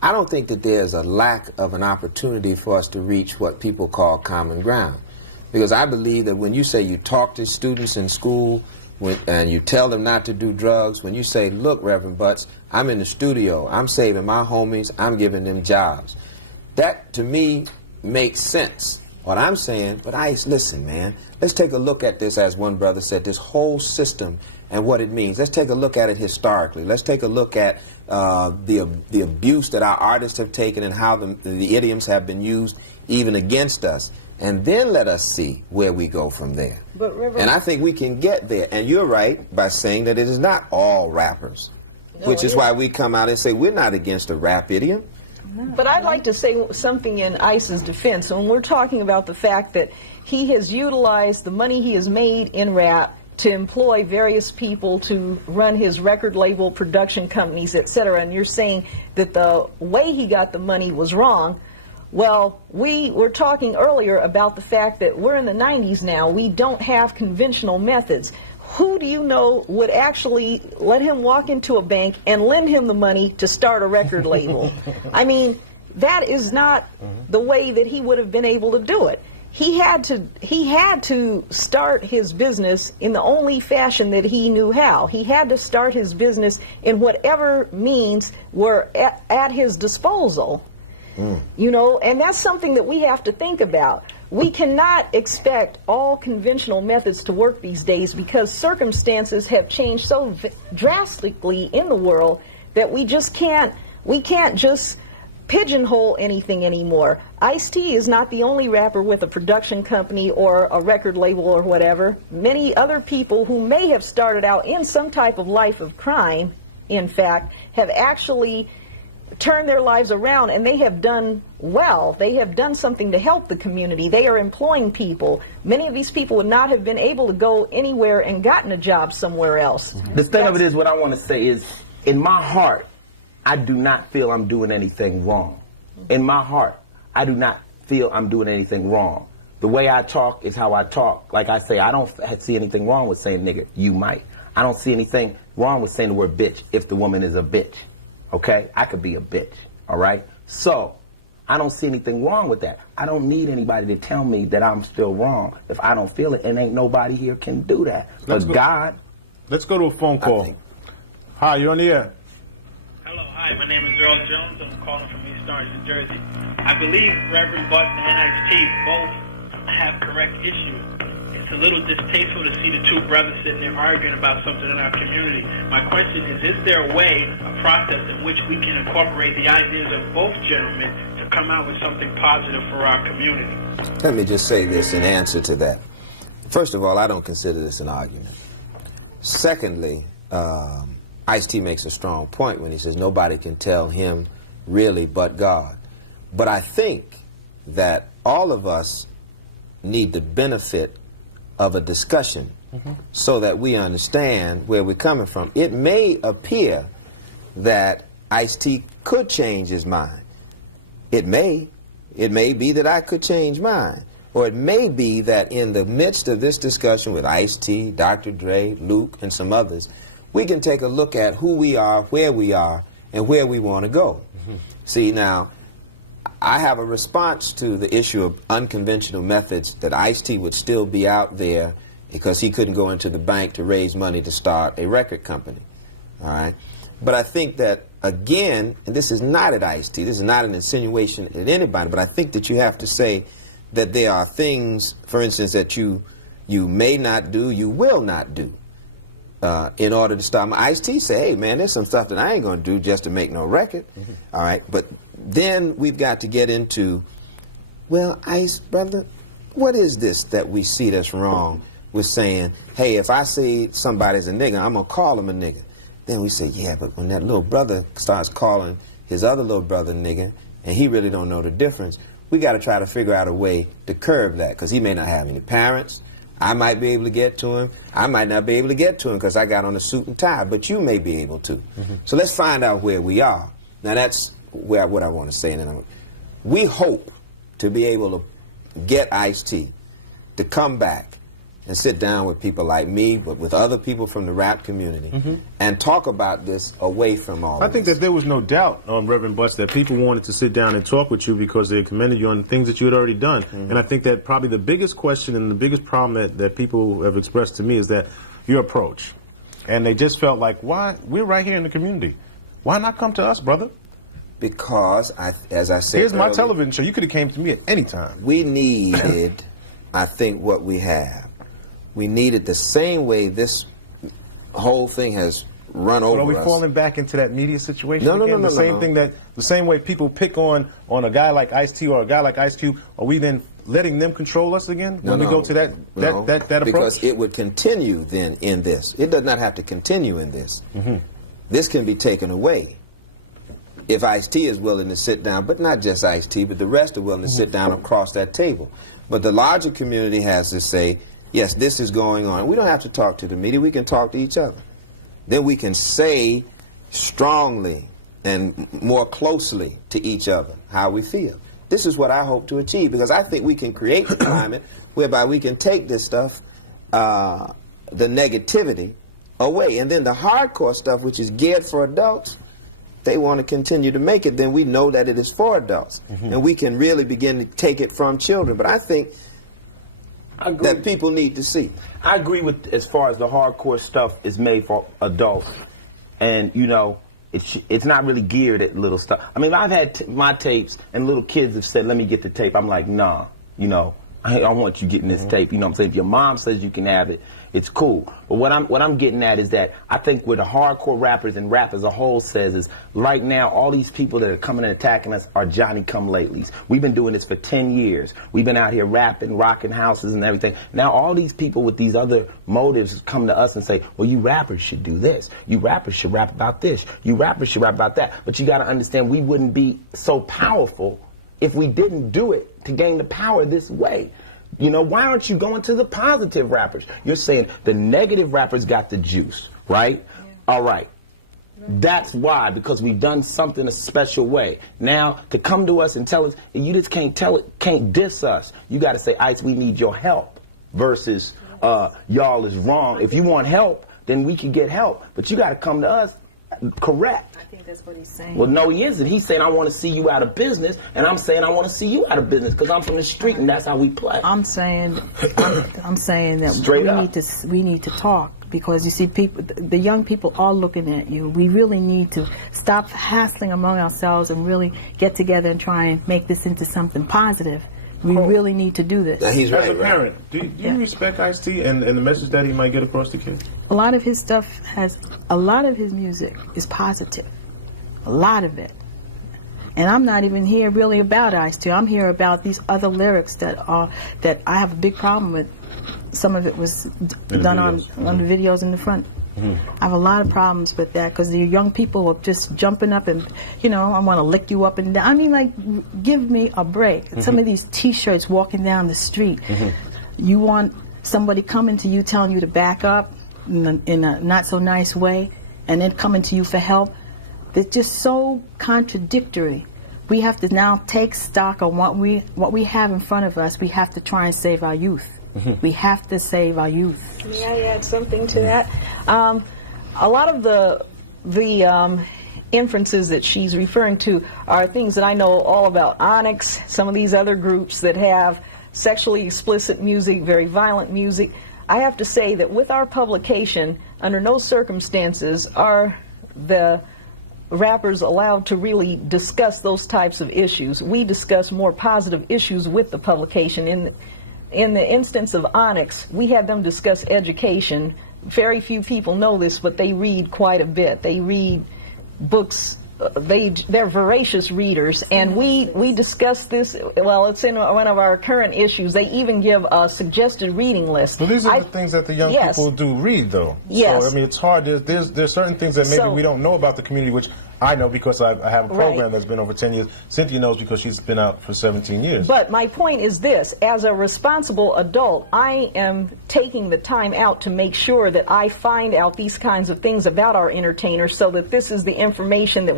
I don't think that there's a lack of an opportunity for us to reach what people call common ground. Because I believe that when you say you talk to students in school and you tell them not to do drugs, when you say, look, Reverend Butts, I'm in the studio, I'm saving my homies, I'm giving them jobs. That, to me, makes sense. What I'm saying, but listen, man, let's take a look at this, as one brother said, this whole system and what it means. Let's take a look at it historically. Let's take a look at the abuse that our artists have taken and how the idioms have been used even against us. And then let us see where we go from there. But and I think we can get there. And you're right by saying that it is not all rappers, which is why we come out and say we're not against a rap idiom. But I'd like to say something in ICE's defense. When we're talking about the fact that he has utilized the money he has made in rap to employ various people to run his record label, production companies, etc., and you're saying that the way he got the money was wrong, well, we were talking earlier about the fact that we're in the 90s now. We don't have conventional methods. Who do you know would actually let him walk into a bank and lend him the money to start a record label? I mean, that is not the way that he would have been able to do it. He had to start his business in the only fashion that he knew how. He had to start his business in whatever means were at his disposal. You know, and that's something that we have to think about. We cannot expect all conventional methods to work these days because circumstances have changed so drastically in the world that we can't just pigeonhole anything anymore. Ice-T is not the only rapper with a production company or a record label or whatever. Many other people who may have started out in some type of life of crime, in fact, have actually turned their lives around, and they have done well. They have done something to help the community. They are employing people. Many of these people would not have been able to go anywhere and gotten a job somewhere else. The thing of it is, what I want to say is, in my heart, I do not feel I'm doing anything wrong. In my heart, I do not feel I'm doing anything wrong. The way I talk is how I talk. Like I say, I don't see anything wrong with saying nigger. You might. I don't see anything wrong with saying the word bitch if the woman is a bitch. Okay? I could be a bitch. All right? So, I don't see anything wrong with that. I don't need anybody to tell me that I'm still wrong if I don't feel it, and ain't nobody here can do that. But God. Let's go to a phone call. Hi, you're on the air. Hello, hi, my name is Earl Jones. I'm calling from East Orange, New Jersey. I believe Reverend Butts and NXT both have correct issues. It's a little distasteful to see the two brothers sitting there arguing about something in our community. My question is there a way, a process in which we can incorporate the ideas of both gentlemen to come out with something positive for our community? Let me just say this in answer to that. First of all, I don't consider this an argument. Secondly, Ice-T makes a strong point when he says nobody can tell him really but God. But I think that all of us need the benefit of a discussion so that we understand where we're coming from. It may appear that Ice-T could change his mind. It may be that I could change mine. Or it may be that in the midst of this discussion with Ice-T, Dr. Dre, Luke, and some others, we can take a look at who we are, where we are, and where we want to go. See, now, I have a response to the issue of unconventional methods, that Ice-T would still be out there because he couldn't go into the bank to raise money to start a record company. All right? But I think that, again, and this is not at Ice-T, this is not an insinuation at anybody, but I think that you have to say that there are things, for instance, that you may not do, you will not do in order to start. Ice-T say, hey, man, there's some stuff that I ain't going to do just to make no record. All right? But then we've got to get into, well, Ice, brother, what is this that we see that's wrong with saying, hey, if I say somebody's a nigger, I'm going to call him a nigger. Then we say, yeah, but when that little brother starts calling his other little brother nigger, and he really don't know the difference, we got to try to figure out a way to curb that, because he may not have any parents. I might be able to get to him. I might not be able to get to him because I got on a suit and tie, but you may be able to. So let's find out where we are. Now that's what I want to say. And we hope to be able to get Ice-T to come back and sit down with people like me, but with other people from the rap community, and talk about this away from all I think that there was no doubt, Reverend Butts, that people wanted to sit down and talk with you because they commended you on things that you had already done. And I think that probably the biggest question and the biggest problem that people have expressed to me is that your approach. And they just felt like, why? We're right here in the community. Why not come to us, brother? Because, as I said here's my earlier, television show. You could have came to me at any time. We needed, I think, what we have. We needed the same way this whole thing has run over us. Are we falling back into that media situation No, no, again? no, The no, same no. thing the same way people pick on a guy like Ice-T or a guy like Ice Cube, are we then letting them control us again when we go to that approach? Because it would continue then in this. It does not have to continue in this. This can be taken away if Ice-T is willing to sit down, but not just Ice-T, but the rest are willing to sit down across that table. But the larger community has to say, yes, this is going on. We don't have to talk to the media. We can talk to each other. Then we can say strongly and more closely to each other how we feel. This is what I hope to achieve, because I think we can create a climate whereby we can take this stuff, the negativity, away. And then the hardcore stuff, which is geared for adults, they want to continue to make it, then we know that it is for adults. And we can really begin to take it from children. But I think that people need to see. I agree with as far as the hardcore stuff is made for adults, and you know, it's not really geared at little stuff. I mean, I've had my tapes, and little kids have said, "Let me get the tape." I'm like, "Nah, you know, I want you getting this tape." You know what I'm saying? If your mom says you can have it, it's cool. But what I'm getting at is that I think what the hardcore rappers and rap as a whole says is, right now, all these people that are coming and attacking us are Johnny-come-latelys. We've been doing this for 10 years. We've been out here rapping, rocking houses and everything. Now all these people with these other motives come to us and say, well, you rappers should do this. You rappers should rap about this. You rappers should rap about that. But you got to understand, we wouldn't be so powerful if we didn't do it to gain the power this way. You know, why aren't you going to the positive rappers? You're saying the negative rappers got the juice, right? Yeah. All right. That's why, because we've done something a special way. Now, to come to us and tell us, you just can't diss us. You got to say, Ice, we need your help, versus y'all is wrong. If you want help, then we can get help. But you got to come to us correct. I think that's what he's saying. Well, no, he isn't. He's saying, I want to see you out of business, and I'm saying, I want to see you out of business because I'm from the street, and that's how we play. I'm saying that Straight up. we need to talk, because you see, people, the young people are looking at you. We really need to stop hassling among ourselves and really get together and try and make this into something positive. We really need to do this. Now, he's right. As a parent, do you respect Ice-T and the message that he might get across to kids? A lot of his stuff a lot of his music is positive. A lot of it. And I'm not even here really about Ice-T. I'm here about these other lyrics that I have a big problem with. Some of it was done on the videos in the front. I have a lot of problems with that, because the young people are just jumping up and, you know, I want to lick you up and down. I mean, like, give me a break. Some of these T-shirts walking down the street, you want somebody coming to you telling you to back up in a not so nice way, and then coming to you for help. They're just so contradictory. We have to now take stock on what we have in front of us. We have to try and save our youth. We have to save our youth. May I add something to that? A lot of the inferences that she's referring to are things that I know all about. Onyx, some of these other groups that have sexually explicit music, very violent music. I have to say that with our publication, under no circumstances are the rappers allowed to really discuss those types of issues. We discuss more positive issues with the publication. In the instance of Onyx, we had them discuss education. Very few people know this, but they read quite a bit. They read books. They're voracious readers, and we discuss this. Well, it's in one of our current issues. They even give a suggested reading list. Well, these are the things that the young people do read, though. Yes. So, I mean, it's hard. There's certain things that maybe we don't know about the community, which I know because I have a program that's been over 10 years. Cynthia knows because she's been out for 17 years. But my point is this. As a responsible adult, I am taking the time out to make sure that I find out these kinds of things about our entertainers, so that this is the information that will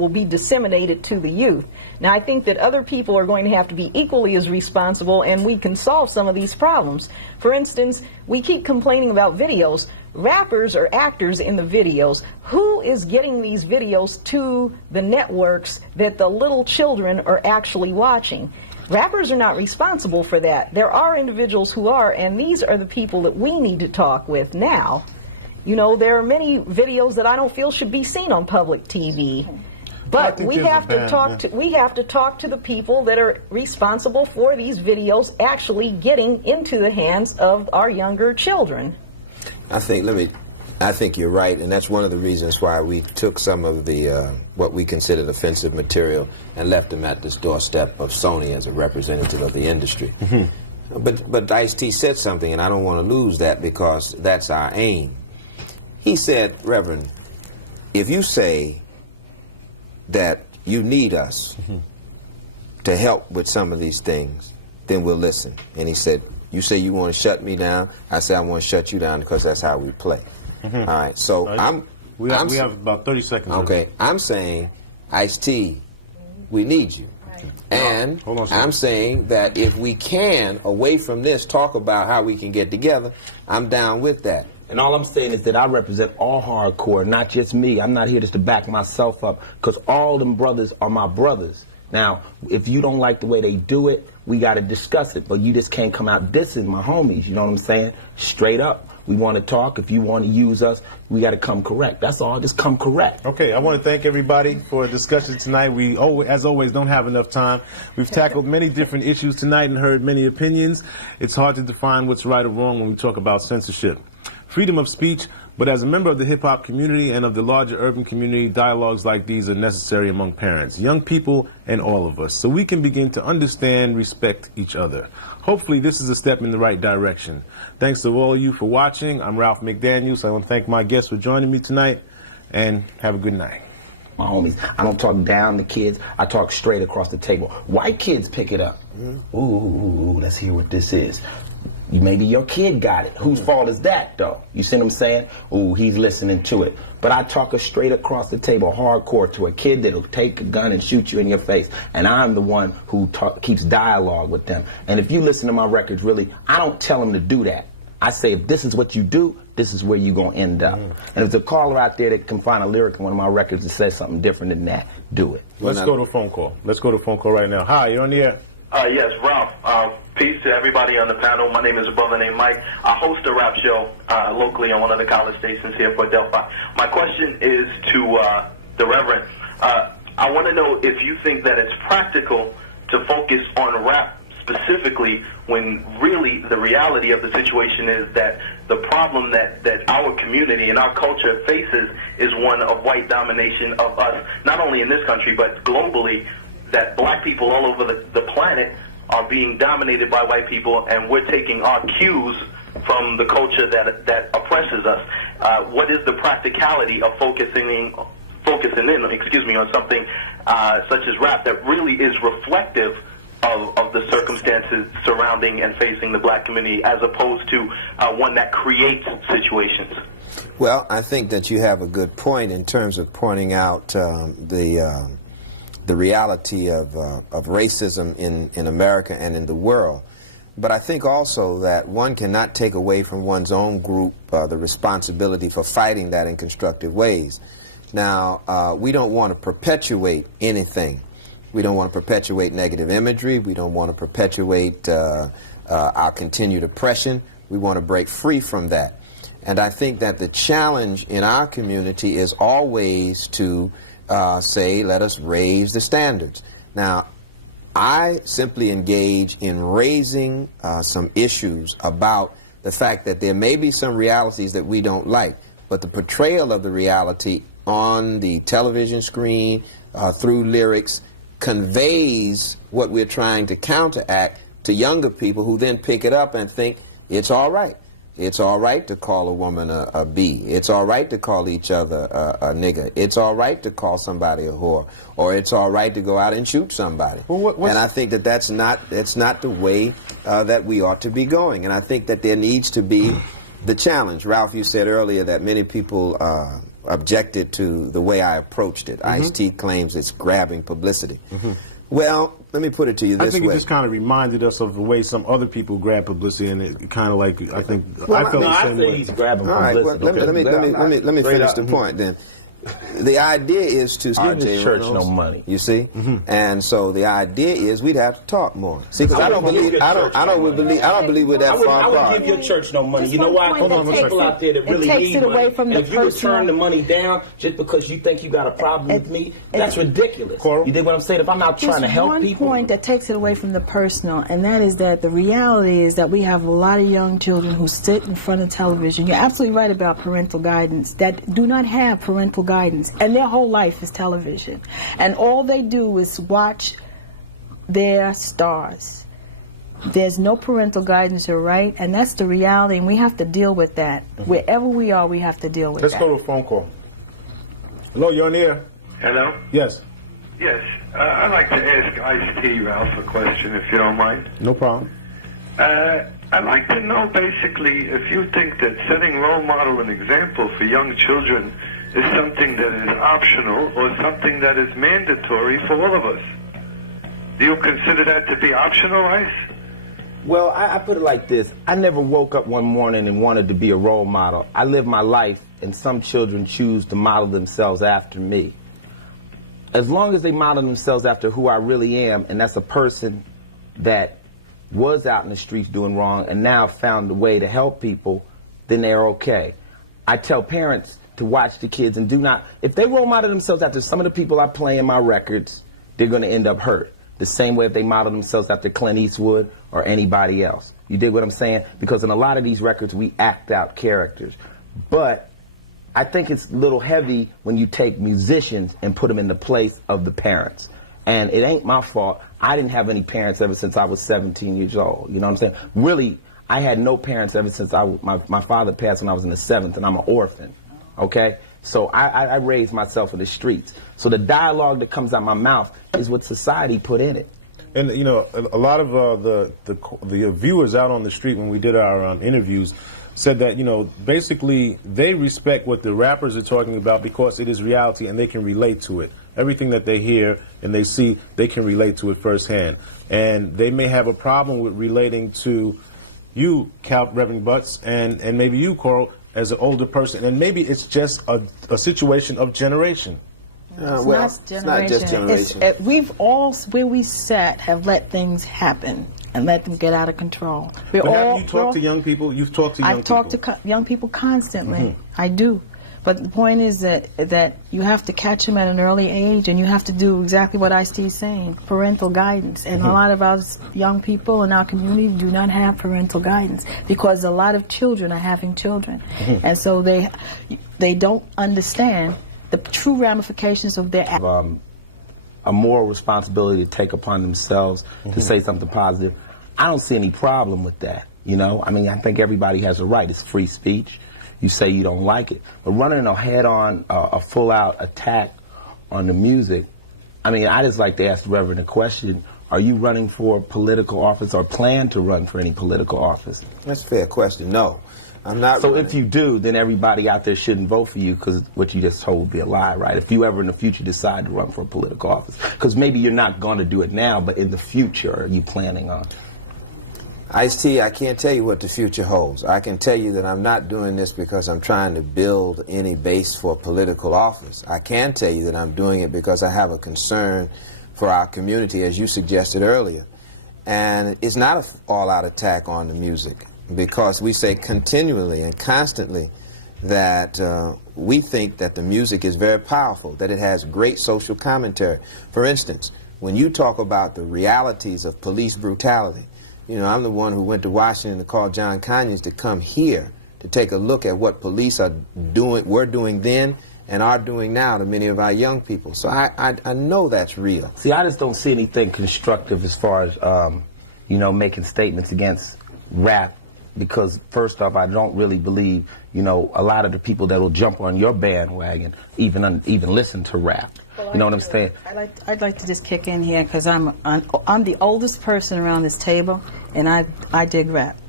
will be disseminated to the youth. Now, I think that other people are going to have to be equally as responsible, and we can solve some of these problems. For instance, we keep complaining about videos. Rappers are actors in the videos. Who is getting these videos to the networks that the little children are actually watching? Rappers are not responsible for that. There are individuals who are, and these are the people that we need to talk with now. You know, there are many videos that I don't feel should be seen on public TV. But we have to talk to the people that are responsible for these videos actually getting into the hands of our younger children. I think you're right, and that's one of the reasons why we took some of the what we considered offensive material and left them at this doorstep of Sony as a representative of the industry. But Ice-T said something, and I don't want to lose that because that's our aim. He said, Reverend, if you say that you need us to help with some of these things, then we'll listen. And he said, you say you want to shut me down, I say I want to shut you down because that's how we play. All right, so we have about 30 seconds. Okay, I'm saying, Ice-T, we need you. And I'm saying that if we can, away from this, talk about how we can get together, I'm down with that. And all I'm saying is that I represent all hardcore, not just me. I'm not here just to back myself up, because all them brothers are my brothers. Now, if you don't like the way they do it, we got to discuss it, but you just can't come out dissing my homies, you know what I'm saying? Straight up. We want to talk. If you want to use us, we got to come correct. That's all. Just come correct. Okay, I want to thank everybody for a discussion tonight. We, as always, don't have enough time. We've tackled many different issues tonight and heard many opinions. It's hard to define what's right or wrong when we talk about censorship. Freedom of speech, but as a member of the hip-hop community and of the larger urban community, dialogues like these are necessary among parents, young people, and all of us, so we can begin to understand, respect each other. Hopefully this is a step in the right direction. Thanks to all of you for watching. I'm Ralph McDaniels. I want to thank my guests for joining me tonight, and have a good night. My homies, I don't talk down to kids, I talk straight across the table. White kids pick it up. Ooh, let's hear what this is. Maybe your kid got it. Whose fault is that, though? You see what I'm saying? Ooh, he's listening to it. But I talk straight across the table, hardcore, to a kid that'll take a gun and shoot you in your face. And I'm the one who keeps dialogue with them. And if you listen to my records, really, I don't tell them to do that. I say, if this is what you do, this is where you're going to end up. And if there's a caller out there that can find a lyric in one of my records that says something different than that, do it. Let's go to a phone call. Let's go to a phone call right now. Hi, you're on the air. Yes, Ralph. Peace to everybody on the panel. My name is a brother named Mike. I host a rap show locally on one of the college stations here for Delphi. My question is to the Reverend. I want to know if you think that it's practical to focus on rap specifically when really the reality of the situation is that the problem that our community and our culture faces is one of white domination of us, not only in this country but globally, that black people all over the planet are being dominated by white people, and we're taking our cues from the culture that oppresses us. What is the practicality of focusing in on something such as rap that really is reflective of the circumstances surrounding and facing the black community, as opposed to one that creates situations? Well, I think that you have a good point in terms of pointing out the reality of racism in America and in the world. But I think also that one cannot take away from one's own group the responsibility for fighting that in constructive ways. Now, we don't want to perpetuate anything. We don't want to perpetuate negative imagery. We don't want to perpetuate our continued oppression. We want to break free from that. And I think that the challenge in our community is always to say, let us raise the standards. Now, I simply engage in raising some issues about the fact that there may be some realities that we don't like, but the portrayal of the reality on the television screen, through lyrics, conveys what we're trying to counteract to younger people who then pick it up and think it's all right. It's all right to call a woman a B. It's all right to call each other a nigger. It's all right to call somebody a whore. Or it's all right to go out and shoot somebody. Well, and I think that that's not the way that we ought to be going. And I think that there needs to be the challenge. Ralph, you said earlier that many people objected to the way I approached it. Ice-T claims it's grabbing publicity. Well, let me put it to you this way. I think it just kind of reminded us of the way some other people grab publicity, and it kind of like, I think, I felt the same way. He's grabbing All right, publicity. well, let me finish the point then. The idea is to give the church no money. You see, and so the idea is we'd have to talk more. See, because I don't believe we're that far apart. I would give your church no money. You know why? Hold on, people out there that really need money. And if you would turn the money down just because you think you got a problem with me, that's ridiculous. You dig what I'm saying? If I'm out trying to help people. There's one point that takes it away from the personal, and that is that the reality is that we have a lot of young children who sit in front of television. You're absolutely right about parental guidance, that do not have parental guidance. And their whole life is television. And all they do is watch their stars. There's no parental guidance, you're right, and that's the reality, and we have to deal with that. Wherever we are, we have to deal with that. Let's go to a phone call. Hello, you're on the air. Hello? Yes. Yes. I'd like to ask Ice-T, Ralph, a question, if you don't mind. No problem. I'd like to know, basically, if you think that setting role model and example for young children is something that is optional or something that is mandatory for all of us. Do you consider that to be optional, Ice? Well, I put it like this. I never woke up one morning and wanted to be a role model. I live my life, and some children choose to model themselves after me. As long as they model themselves after who I really am, and that's a person that was out in the streets doing wrong and now found a way to help people, then they're okay. I tell parents to watch the kids and do not, if they role model themselves after some of the people I play in my records, they're going to end up hurt. The same way if they model themselves after Clint Eastwood or anybody else. You dig what I'm saying? Because in a lot of these records, we act out characters. But I think it's a little heavy when you take musicians and put them in the place of the parents. And it ain't my fault. I didn't have any parents ever since I was 17 years old. You know what I'm saying? Really, I had no parents ever since my father passed when I was in the 7th, and I'm an orphan. Okay? So I raised myself in the streets. So the dialogue that comes out my mouth is what society put in it. And, you know, a lot of the viewers out on the street when we did our interviews said that, you know, basically they respect what the rappers are talking about because it is reality and they can relate to it. Everything that they hear and they see, they can relate to it firsthand. And they may have a problem with relating to you, Reverend Butts, and maybe you, Coral, as an older person, and maybe it's just a situation of generation. Well, it's not just generation. We've all, where we sat, have let things happen and let them get out of control. But have you talked to young people? You've talked to young people. I've talked to young people constantly. I do. But the point is that you have to catch them at an early age, and you have to do exactly what Ice-T is saying, parental guidance. And a lot of our young people in our community do not have parental guidance because a lot of children are having children. And so they don't understand the true ramifications of their actions. A moral responsibility to take upon themselves to say something positive. I don't see any problem with that, you know? I mean, I think everybody has a right. It's free speech. You say you don't like it. But running a head-on, a full-out attack on the music, I mean, I just like to ask the Reverend a question. Are you running for political office or plan to run for any political office? That's a fair question. No, I'm not. So if you do, then everybody out there shouldn't vote for you because what you just told would be a lie, right? If you ever in the future decide to run for a political office. Because maybe you're not going to do it now, but in the future, are you planning on? Ice-T, I can't tell you what the future holds. I can tell you that I'm not doing this because I'm trying to build any base for political office. I can tell you that I'm doing it because I have a concern for our community, as you suggested earlier. And it's not an all-out attack on the music because we say continually and constantly that we think that the music is very powerful, that it has great social commentary. For instance, when you talk about the realities of police brutality, you know, I'm the one who went to Washington to call John Conyers to come here to take a look at what police are doing, were doing then, and are doing now to many of our young people. So I know that's real. See, I just don't see anything constructive as far as, you know, making statements against rap because, first off, I don't really believe, you know, a lot of the people that will jump on your bandwagon even listen to rap. Well, you know what I'm saying? I'd like to just kick in here because I'm the oldest person around this table, and I dig rap.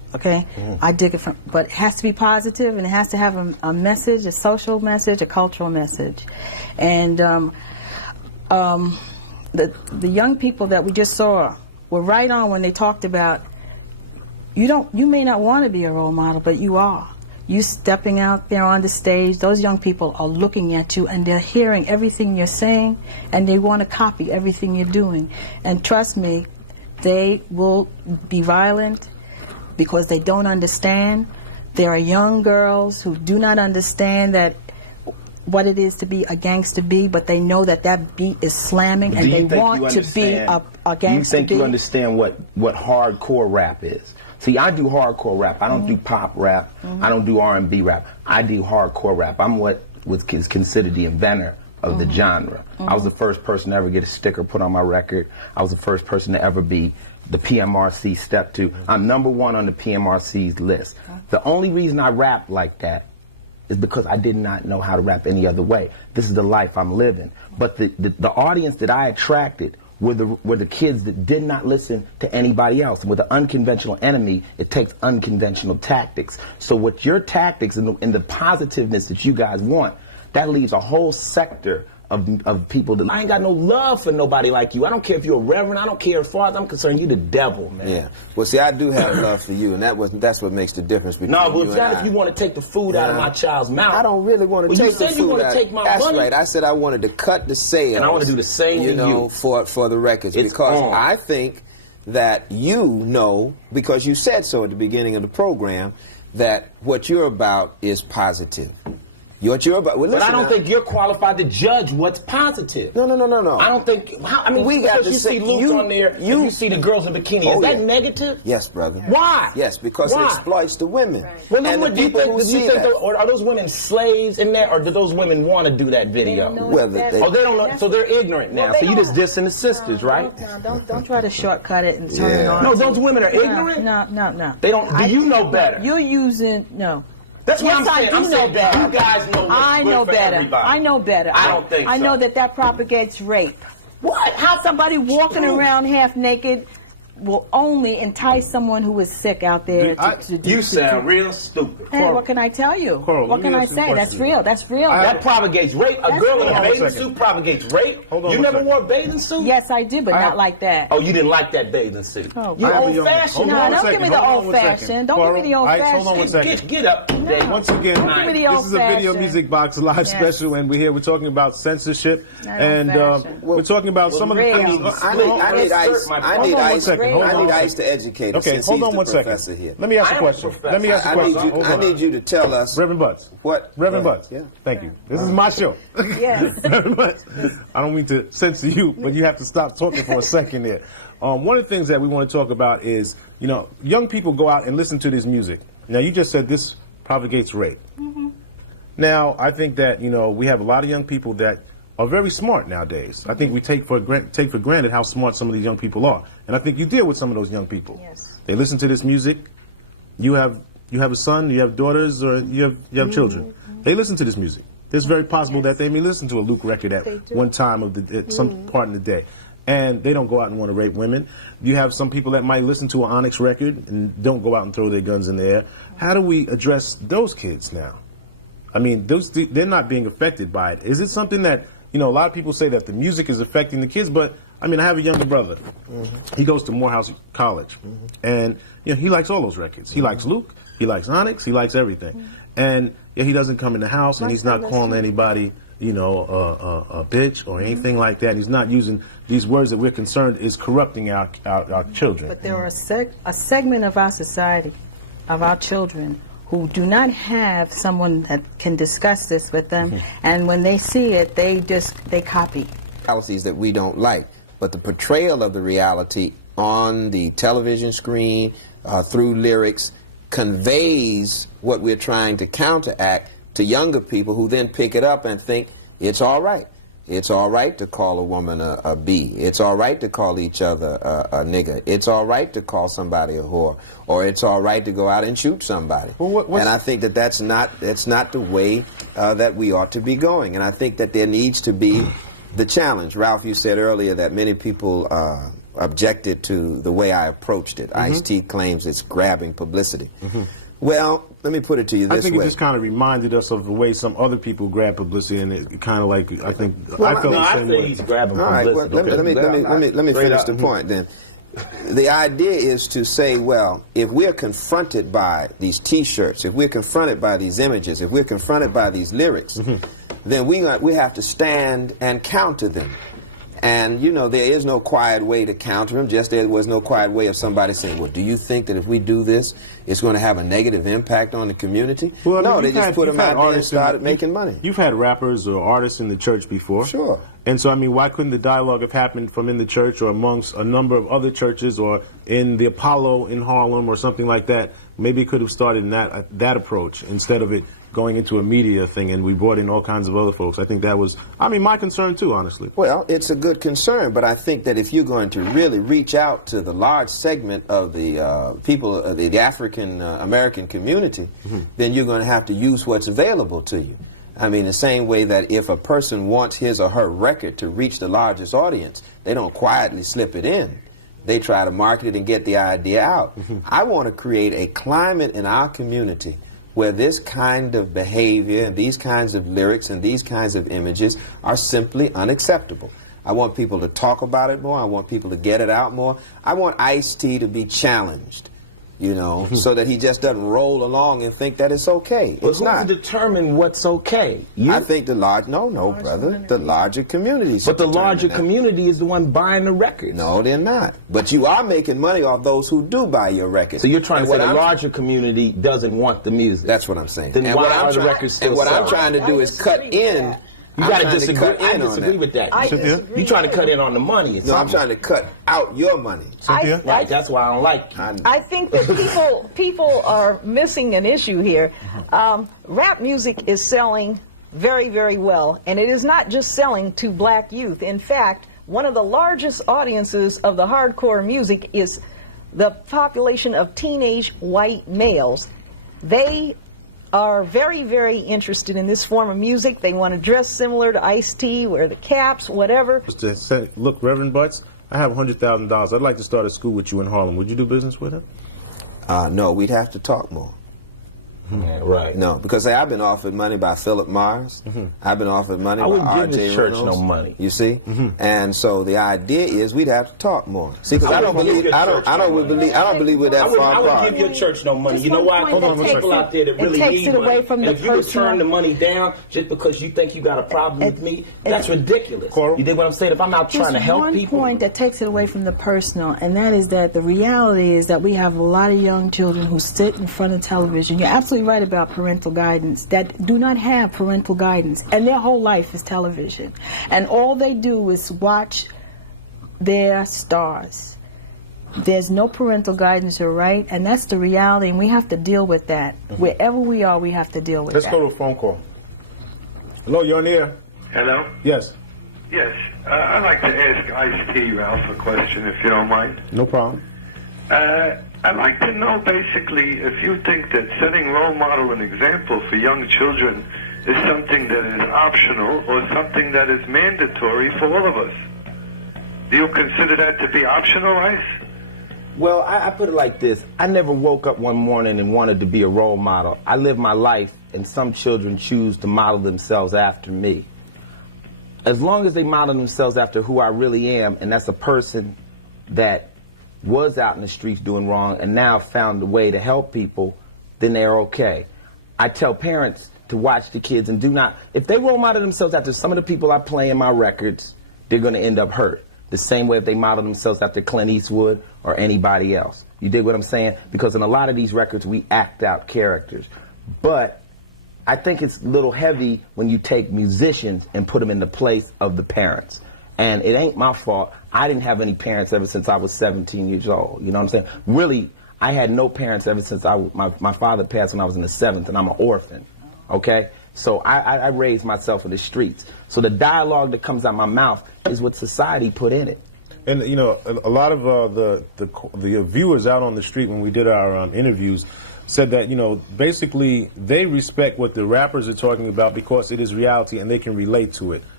Okay, I dig it from, but it has to be positive, and it has to have a message, a social message, a cultural message, and the young people that we just saw were right on when they talked about you may not want to be a role model, but you are. You stepping out there on the stage, those young people are looking at you and they're hearing everything you're saying and they want to copy everything you're doing. And trust me, they will be violent because they don't understand. There are young girls who do not understand that what it is to be a gangster B, but they know that that beat is slamming and they want to be a gangster B. Do you think you understand what hardcore rap is? See, I do hardcore rap. I don't do pop rap. I don't do R&B rap. I do hardcore rap. I'm what is considered the inventor of the genre. I was the first person to ever get a sticker put on my record. I was the first person to ever be the PMRC Step 2. I'm #1 on the PMRC's list. The only reason I rap like that is because I did not know how to rap any other way. This is the life I'm living. But the audience that I attracted were the kids that did not listen to anybody else. And with an unconventional enemy, it takes unconventional tactics. So with your tactics and the positiveness that you guys want, that leaves a whole sector of people that I ain't got no love for nobody like you. I don't care if you're a reverend. I don't care as far as I'm concerned. You the devil, man. Yeah. Well, see, I do have love for you, and that's what makes the difference between no, but you it's and not I. if you want to take the food out of my child's mouth. I don't really want to take the food out. You said you want to take my That's money. right. I said I wanted to cut the sales. And I want to do the same to you. For the records. It's because on. I think that you know, because you said so at the beginning of the program, that what you're about is positive. What you're about. Well, but I listen don't now. think you're qualified to judge what's positive. No. I don't think. I mean, We got to you say- see Luke on there, and you see the girls in bikini. Oh, Is that yeah. negative? Yes, brother. Why? Yes, because Why? it exploits the women. Well, then and what the people who see that. Are those women slaves in there, or do those women want to do that video? Well, they don't know. So they're ignorant now. Well, so they you just don't. dissing the sisters, right? No, don't try to shortcut it and turn it on. No, those women are ignorant. No. They don't. Do you know better? You're using no. That's what Yes, I'm saying. I do I'm know saying better. you guys know what's I good know for better. everybody. I know better. I don't think I so. know that propagates rape. What? How somebody walking around half naked will only entice someone who is sick out there to do. You sound real stupid. Hey, what can I tell you? Coral, What let me can I ask you a say? That's question. real. That's real. That propagates rape. A That's girl in real. a Hold on a bathing second. suit propagates rape. Hold on You one never second. wore a bathing suit? Yes, I did, but not like that. Oh, you didn't like that bathing suit. Oh, You I have a old young- fashioned. No, Hold on don't a give me second. the Hold on old one second. fashioned. Don't give me the Coral, old all right, hold on one fashioned. second. Get up today. Once again, Don't give me the this is a video old-fashioned. music box live Yes. special, and we're talking about censorship, Not and old-fashioned. we're talking about some of the real. things. I need ice. I need Hold on one ice. second. Hold on I one need second. ice to educate us. Okay, since hold he's on the one second. professor here. Let me ask I a am a question. professor. Let me ask a question. Hold I on. need you to tell us Reverend Butts. what. Reverend Go ahead. Butts. Yeah. Thank you. This is my show. Yes. Reverend Butts. I don't mean to censor you, but you have to stop talking for a second there. One of the things that we want to talk about is, young people go out and listen to this music. Now, you just said this propagates rape. Now, I think that, we have a lot of young people that are very smart nowadays. I think we take for granted how smart some of these young people are. And I think you deal with some of those young people. Yes. They listen to this music. You have a son, you have daughters, or you have children. They listen to this music. It's very possible that they may listen to a Luke record at one time at some part in the day. And they don't go out and want to rape women. You have some people that might listen to an Onyx record and don't go out and throw their guns in the air. How do we address those kids now? I mean, they're not being affected by it. Is it something that, a lot of people say that the music is affecting the kids, but, I have a younger brother. He goes to Morehouse College. And, he likes all those records. He likes Luke, he likes Onyx, he likes everything. And he doesn't come in the house and he's not calling anybody, a bitch or anything like that. He's not using these words that we're concerned is corrupting our children. But there are a segment of our society, of our children, who do not have someone that can discuss this with them, and when they see it, they copy. Policies that we don't like, but the portrayal of the reality on the television screen through lyrics conveys what we're trying to counteract to younger people who then pick it up and think it's all right. It's all right to call a woman a B. It's all right to call each other a nigger. It's all right to call somebody a whore. Or it's all right to go out and shoot somebody. Well, and I think that that's not the way that we ought to be going. And I think that there needs to be the challenge. Ralph, you said earlier that many people objected to the way I approached it. Ice-T claims it's grabbing publicity. Well, let me put it to you this way. I think it just kind of reminded us of the way some other people grab publicity, and it kind of like, I think, well, I felt the same way. He's grabbing All right, publicity. well, let me finish the point then. The idea is to say, well, if we're confronted by these T-shirts, if we're confronted by these images, if we're confronted by these lyrics, then we have to stand and counter them. And, you know, there is no quiet way to counter them, just there was no quiet way of somebody saying, well, do you think that if we do this, it's going to have a negative impact on the community? Well, no, they just put them out there and started making money. You've had rappers or artists in the church before. Sure. And so, I mean, why couldn't the dialogue have happened from in the church or amongst a number of other churches or in the Apollo in Harlem or something like that? Maybe it could have started in that approach instead of it going into a media thing, and we brought in all kinds of other folks. I think that was, I mean, my concern too, honestly. Well, it's a good concern, but I think that if you're going to really reach out to the large segment of the people, the African American community, then you're going to have to use what's available to you. I mean, the same way that if a person wants his or her record to reach the largest audience, they don't quietly slip it in. They try to market it and get the idea out. I want to create a climate in our community where this kind of behavior and these kinds of lyrics and these kinds of images are simply unacceptable. I want people to talk about it more. I want people to get it out more. I want Ice-T to be challenged, you know, so that he just doesn't roll along and think that it's okay. But it's not. Who determine what's okay? You? I think the brother, the larger community. But the larger community is the one buying the records. No, they're not. But you are making money off those who do buy your records. So you're trying to say the larger community doesn't want the music. That's what I'm saying. Then why are the records still selling? And what I'm trying to do is cut in. You got to disagree. I disagree with that. You're trying to cut in on the money. No, I'm trying to cut out your money. Right, that's why I don't like you. I think that people are missing an issue here. Rap music is selling very, very well, and it is not just selling to black youth. In fact, one of the largest audiences of the hardcore music is the population of teenage white males. They are very, very interested in this form of music. They want to dress similar to Ice-T, wear the caps, whatever. Look, Reverend Butts, I have $100,000. I'd like to start a school with you in Harlem. Would you do business with him? No, we'd have to talk more. Yeah, right. No, because I've been offered money by Philip Morris. I've been offered money by wouldn't give R.J. the church Reynolds. no money. You see, and so the idea is we'd have to talk more. See, because I don't believe we're that far I apart. wouldn't give your church no money. You know why? Hold on, There's people out there that really need money. From the if you would turn the money down just because you think you got a problem with me, that's ridiculous. You dig what I'm saying? If I'm out trying to help people. There's one point that takes it away from the personal, and that is that the reality is that we have a lot of young children who sit in front of television. You're absolutely right about parental guidance, that do not have parental guidance, and their whole life is television, and all they do is watch their stars. There's no parental guidance, you're right, and that's the reality, and we have to deal with that. Wherever we are, we have to deal with that. Let's go to a phone call. Hello, you're on the air. Hello? Yes. Yes. I'd like to ask Ice-T, Ralph, a question, if you don't mind. No problem. I'd like to know, basically, if you think that setting role model and example for young children is something that is optional or something that is mandatory for all of us. Do you consider that to be optional, Ice? Well, I put it like this. I never woke up one morning and wanted to be a role model. I live my life, and some children choose to model themselves after me. As long as they model themselves after who I really am, and that's a person that was out in the streets doing wrong and now found a way to help people, then they're okay. I tell parents to watch the kids and do not, if they role model themselves after some of the people I play in my records, they're going to end up hurt. The same way if they model themselves after Clint Eastwood or anybody else. You dig what I'm saying? Because in a lot of these records we act out characters. But I think it's a little heavy when you take musicians and put them in the place of the parents. And it ain't my fault. I didn't have any parents ever since I was 17 years old. You know what I'm saying? Really, I had no parents ever since my father passed when I was in the 7th, and I'm an orphan. Okay? So I raised myself in the streets. So the dialogue that comes out my mouth is what society put in it. And, you know, a lot of the viewers out on the street when we did our interviews said that, you know, basically they respect what the rappers are talking about because it is reality and they can relate to it.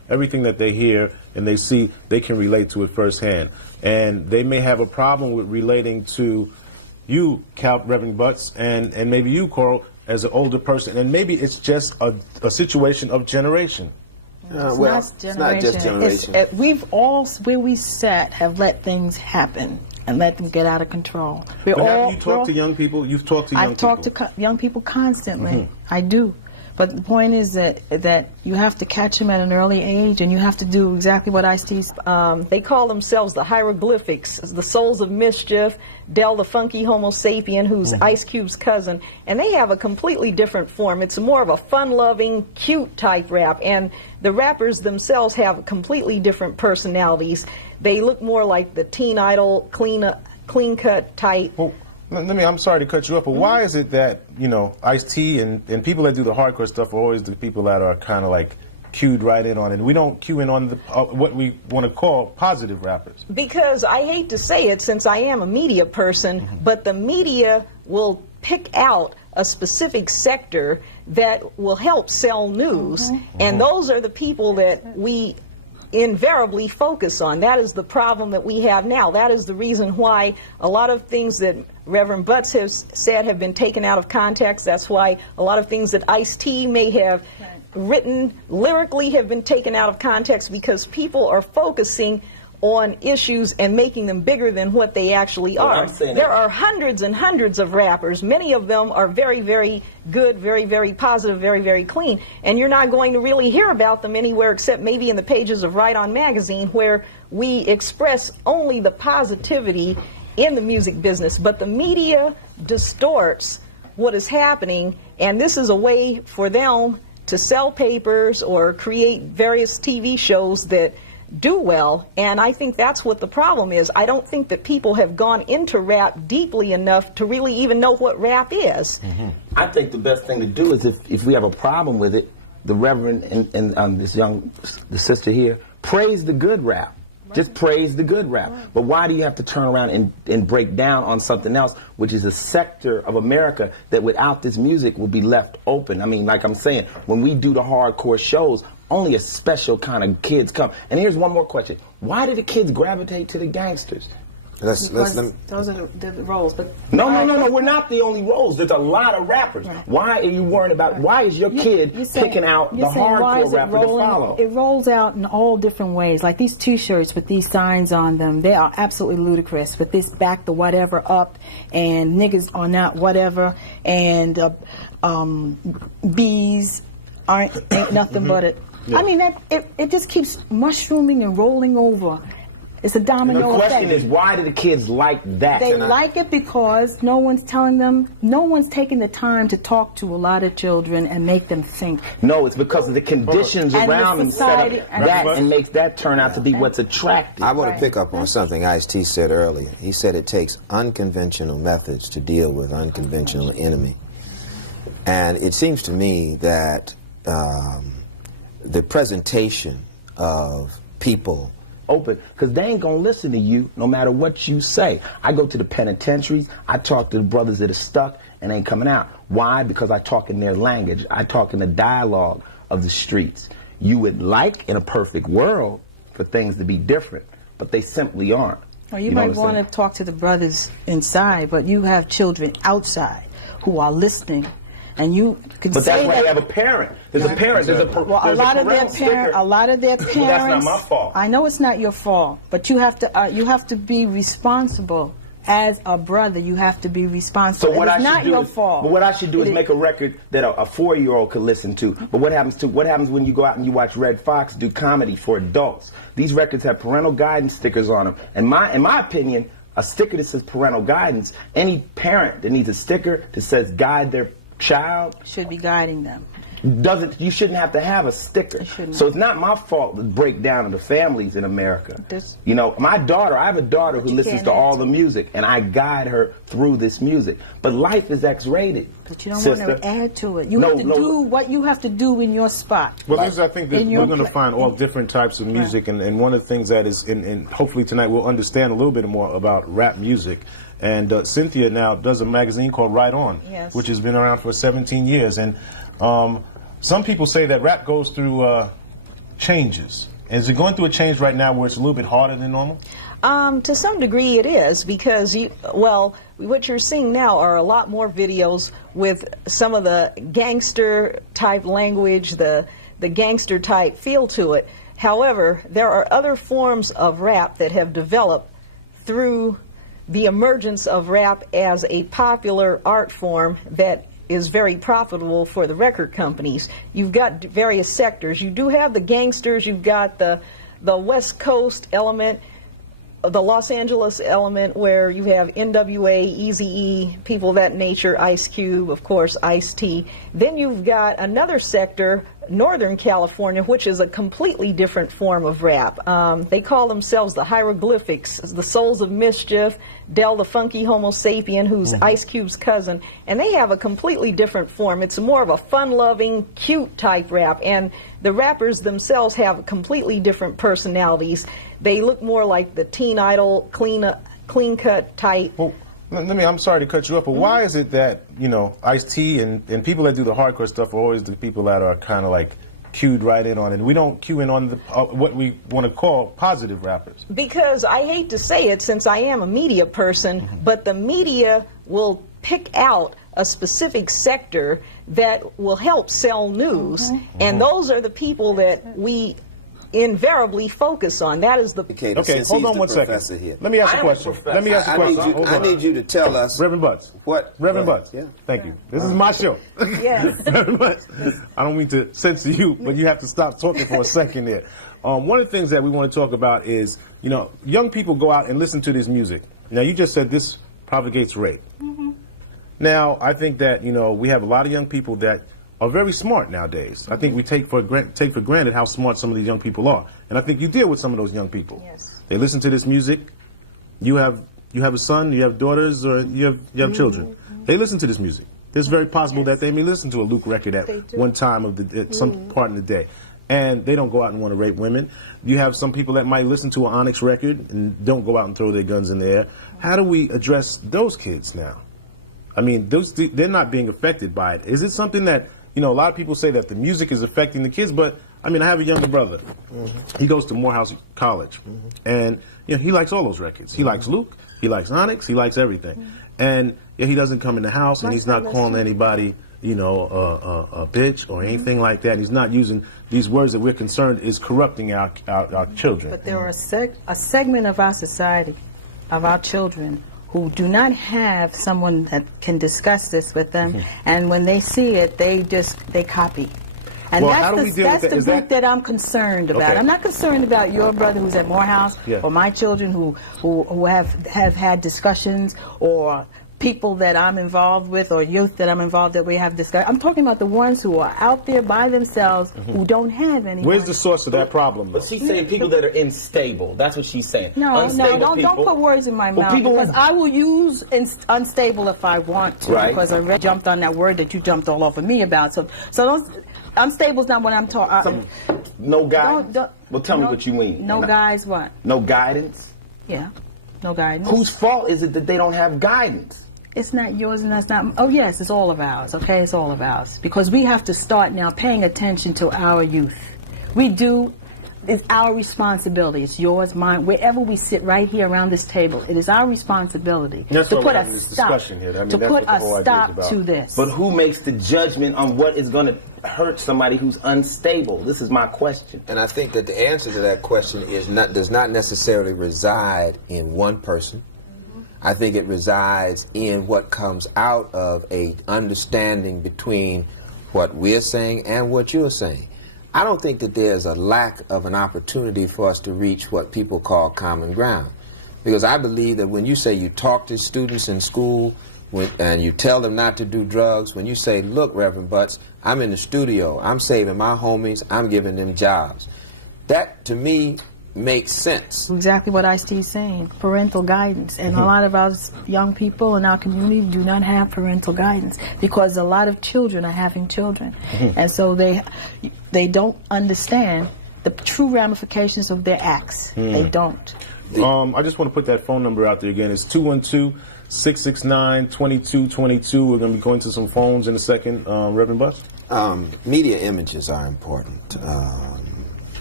everything that they hear and they see, they can relate to it firsthand. And they may have a problem with relating to you, Reverend Butts, and maybe you, Coral, as an older person. And maybe it's just a situation of generation. Well, it's not just generation. We've all, where we sat, have let things happen and let them get out of control. But have you talked to young people? You've talked to young people. I've talked to young people constantly. I do. But the point is that you have to catch them at an early age, and you have to do exactly what Ice-T's. They call themselves the hieroglyphics, the souls of mischief, Del the funky homo sapien, who's Ice Cube's cousin, and they have a completely different form. It's more of a fun-loving, cute type rap, and the rappers themselves have completely different personalities. They look more like the teen idol, clean-cut type. Well, I'm sorry to cut you up, but why is it that, you know, Ice-T and people that do the hardcore stuff are always the people that are kind of like cued right in on it? We don't cue in on the, what we want to call positive rappers. Because I hate to say it, since I am a media person, but the media will pick out a specific sector that will help sell news, and those are the people that we invariably focus on. That is the problem that we have now. That is the reason why a lot of things that Reverend Butts has said have been taken out of context. That's why a lot of things that Ice-T may have written lyrically have been taken out of context, because people are focusing on issues and making them bigger than what they actually are. There are hundreds and hundreds of rappers. Many of them are very, very good, very, very positive, very, very clean. And you're not going to really hear about them anywhere except maybe in the pages of Right On Magazine, where we express only the positivity in the music business. But the media distorts what is happening, and this is a way for them to sell papers or create various TV shows that do well, and I think that's what the problem is. I don't think that people have gone into rap deeply enough to really even know what rap is. I think the best thing to do is, if we have a problem with it, the Reverend and the sister here, praise the good rap. Just praise the good rap. But why do you have to turn around and break down on something else, which is a sector of America that without this music will be left open? I mean, like I'm saying, when we do the hardcore shows, only a special kind of kids come. And here's one more question. Why do the kids gravitate to the gangsters? Those are the roles. But No, we're not the only roles. There's a lot of rappers. Why are you worried about, why is your kid picking out the hardcore rapper to follow? It rolls out in all different ways. Like these T-shirts with these signs on them, they are absolutely ludicrous. With this back the whatever up, and niggas are not whatever, and bees ain't nothing but it. I mean, it just keeps mushrooming and rolling over. It's a domino effect. The question is, why do the kids like that? They like it because no one's telling them, no one's taking the time to talk to a lot of children and make them think. No, it's because of the conditions around them set up that and makes that turn out to be what's attractive. I want to pick up on something Ice-T said earlier. He said it takes unconventional methods to deal with unconventional enemy. And it seems to me that the presentation of people open, because they ain't gonna listen to you no matter what you say. I go to the penitentiaries, I talk to the brothers that are stuck and ain't coming out. Why? Because I talk in their language. I talk in the dialogue of the streets. You would like, in a perfect world, for things to be different, but they simply aren't. Well, you might want to talk to the brothers inside, but you have children outside who are listening. And you can but say that's why that they have a parent. There's a parent. There's a a lot of their parents. Well, that's not my fault. I know it's not your fault, but you have to be responsible. As a brother, you have to be responsible. So what it's I not should do your is, fault. But what I should do is make a record that a 4-year-old could listen to. But what happens when you go out and you watch Red Fox do comedy for adults? These records have parental guidance stickers on them. And in my opinion, a sticker that says parental guidance, any parent that needs a sticker that says guide their child should be guiding them. You shouldn't have to have a sticker. So it's not my fault the breakdown of the families in America. You know, my daughter, I have a daughter who listens to all the music, and I guide her through this music. But life is X-rated. But you don't want to add to it. You have to do what you have to do in your spot. Well, I think that we're going to find all different types of music, and one of the things that is, and hopefully tonight we'll understand a little bit more about rap music. And Cynthia now does a magazine called Right On, which has been around for 17 years. And some people say that rap goes through changes? Is it going through a change right now where it's a little bit harder than normal? To some degree it is, because what you're seeing now are a lot more videos with some of the gangster type language, the gangster type feel to it. However, there are other forms of rap that have developed through the emergence of rap as a popular art form that is very profitable for the record companies. You've got various sectors. You do have the gangsters, you've got the West Coast element, the Los Angeles element, where you have NWA, Eazy-E, people of that nature, Ice Cube, of course, Ice-T. Then you've got another sector, Northern California, which is a completely different form of rap. They call themselves the Hieroglyphics, the Souls of Mischief, Del the Funky Homo Sapien, who's Ice Cube's cousin, and they have a completely different form. It's more of a fun-loving, cute type rap, and the rappers themselves have completely different personalities. They look more like the Teen Idol, clean-cut type. Well, I'm sorry to cut you up, but why is it that, you know, Ice-T and people that do the hardcore stuff are always the people that are kind of like cued right in on it? We don't cue in on the, what we want to call positive rappers. Because I hate to say it, since I am a media person, but the media will pick out a specific sector that will help sell news, and those are the people that we invariably focus on. That is the... Okay, hold on one second. Here. Let me ask a question. Let me ask a question. I need you to tell us... Reverend Butts. What? Reverend Butts. Yeah. Thank you. This is my show. Yes. Reverend Butts. I don't mean to censor you, but you have to stop talking for a second there. One of the things that we want to talk about is, you know, young people go out and listen to this music. Now, you just said this propagates rape. Now, I think that, you know, we have a lot of young people that are very smart nowadays. I think we take for granted how smart some of these young people are. And I think you deal with some of those young people. Yes. They listen to this music. You have a son, you have daughters, or you have children. They listen to this music. It's very possible that they may listen to a Luke record at one time of at some part in the day. And they don't go out and want to rape women. You have some people that might listen to an Onyx record and don't go out and throw their guns in the air. How do we address those kids now? I mean, they're not being affected by it. Is it something that, you know, a lot of people say that the music is affecting the kids, but I mean, I have a younger brother. He goes to Morehouse College, and you know, he likes all those records. He likes Luke, he likes Onyx, he likes everything. And yeah, he doesn't come in the house, and he's not calling anybody, you know, a bitch or anything like that. He's not using these words that we're concerned is corrupting our children. But there are a segment of our society, of our children, who do not have someone that can discuss this with them, and when they see it, they copy. And well, that's the group that I'm concerned about. Okay. I'm not concerned about your brother who's at Morehouse, or my children who have had discussions, or people that I'm involved with, or youth that I'm involved that we have discussed. I'm talking about the ones who are out there by themselves, who don't have anyone. Where's the source of that problem? But she's saying people that are unstable. That's what she's saying. No, don't put words in my mouth, because I will use unstable if I want to, because I jumped on that word that you jumped all over me about. So unstable is not what I'm talking. No guidance. Well, tell me what you mean. No guys, what? No guidance. Yeah, no guidance. Whose fault is it that they don't have guidance? It's not yours and that's not... Oh, yes, it's all of ours, okay? It's all of ours. Because we have to start now paying attention to our youth. We do. It's our responsibility. It's yours, mine, wherever we sit right here around this table. It is our responsibility to put a stop to this. But who makes the judgment on what is going to hurt somebody who's unstable? This is my question. And I think that the answer to that question does not necessarily reside in one person. I think it resides in what comes out of a understanding between what we're saying and what you're saying. I don't think that there's a lack of an opportunity for us to reach what people call common ground. Because I believe that when you say you talk to students in school and you tell them not to do drugs, when you say, look, Reverend Butts, I'm in the studio, I'm saving my homies, I'm giving them jobs. That, to me, makes sense. Exactly what Ice-T is saying, parental guidance. And a lot of our young people in our community do not have parental guidance, because a lot of children are having children. And so they don't understand the true ramifications of their acts. They don't. I just want to put that phone number out there again. It's 212-669-2222. We're going to be going to some phones in a second. Reverend Butts? Media images are important.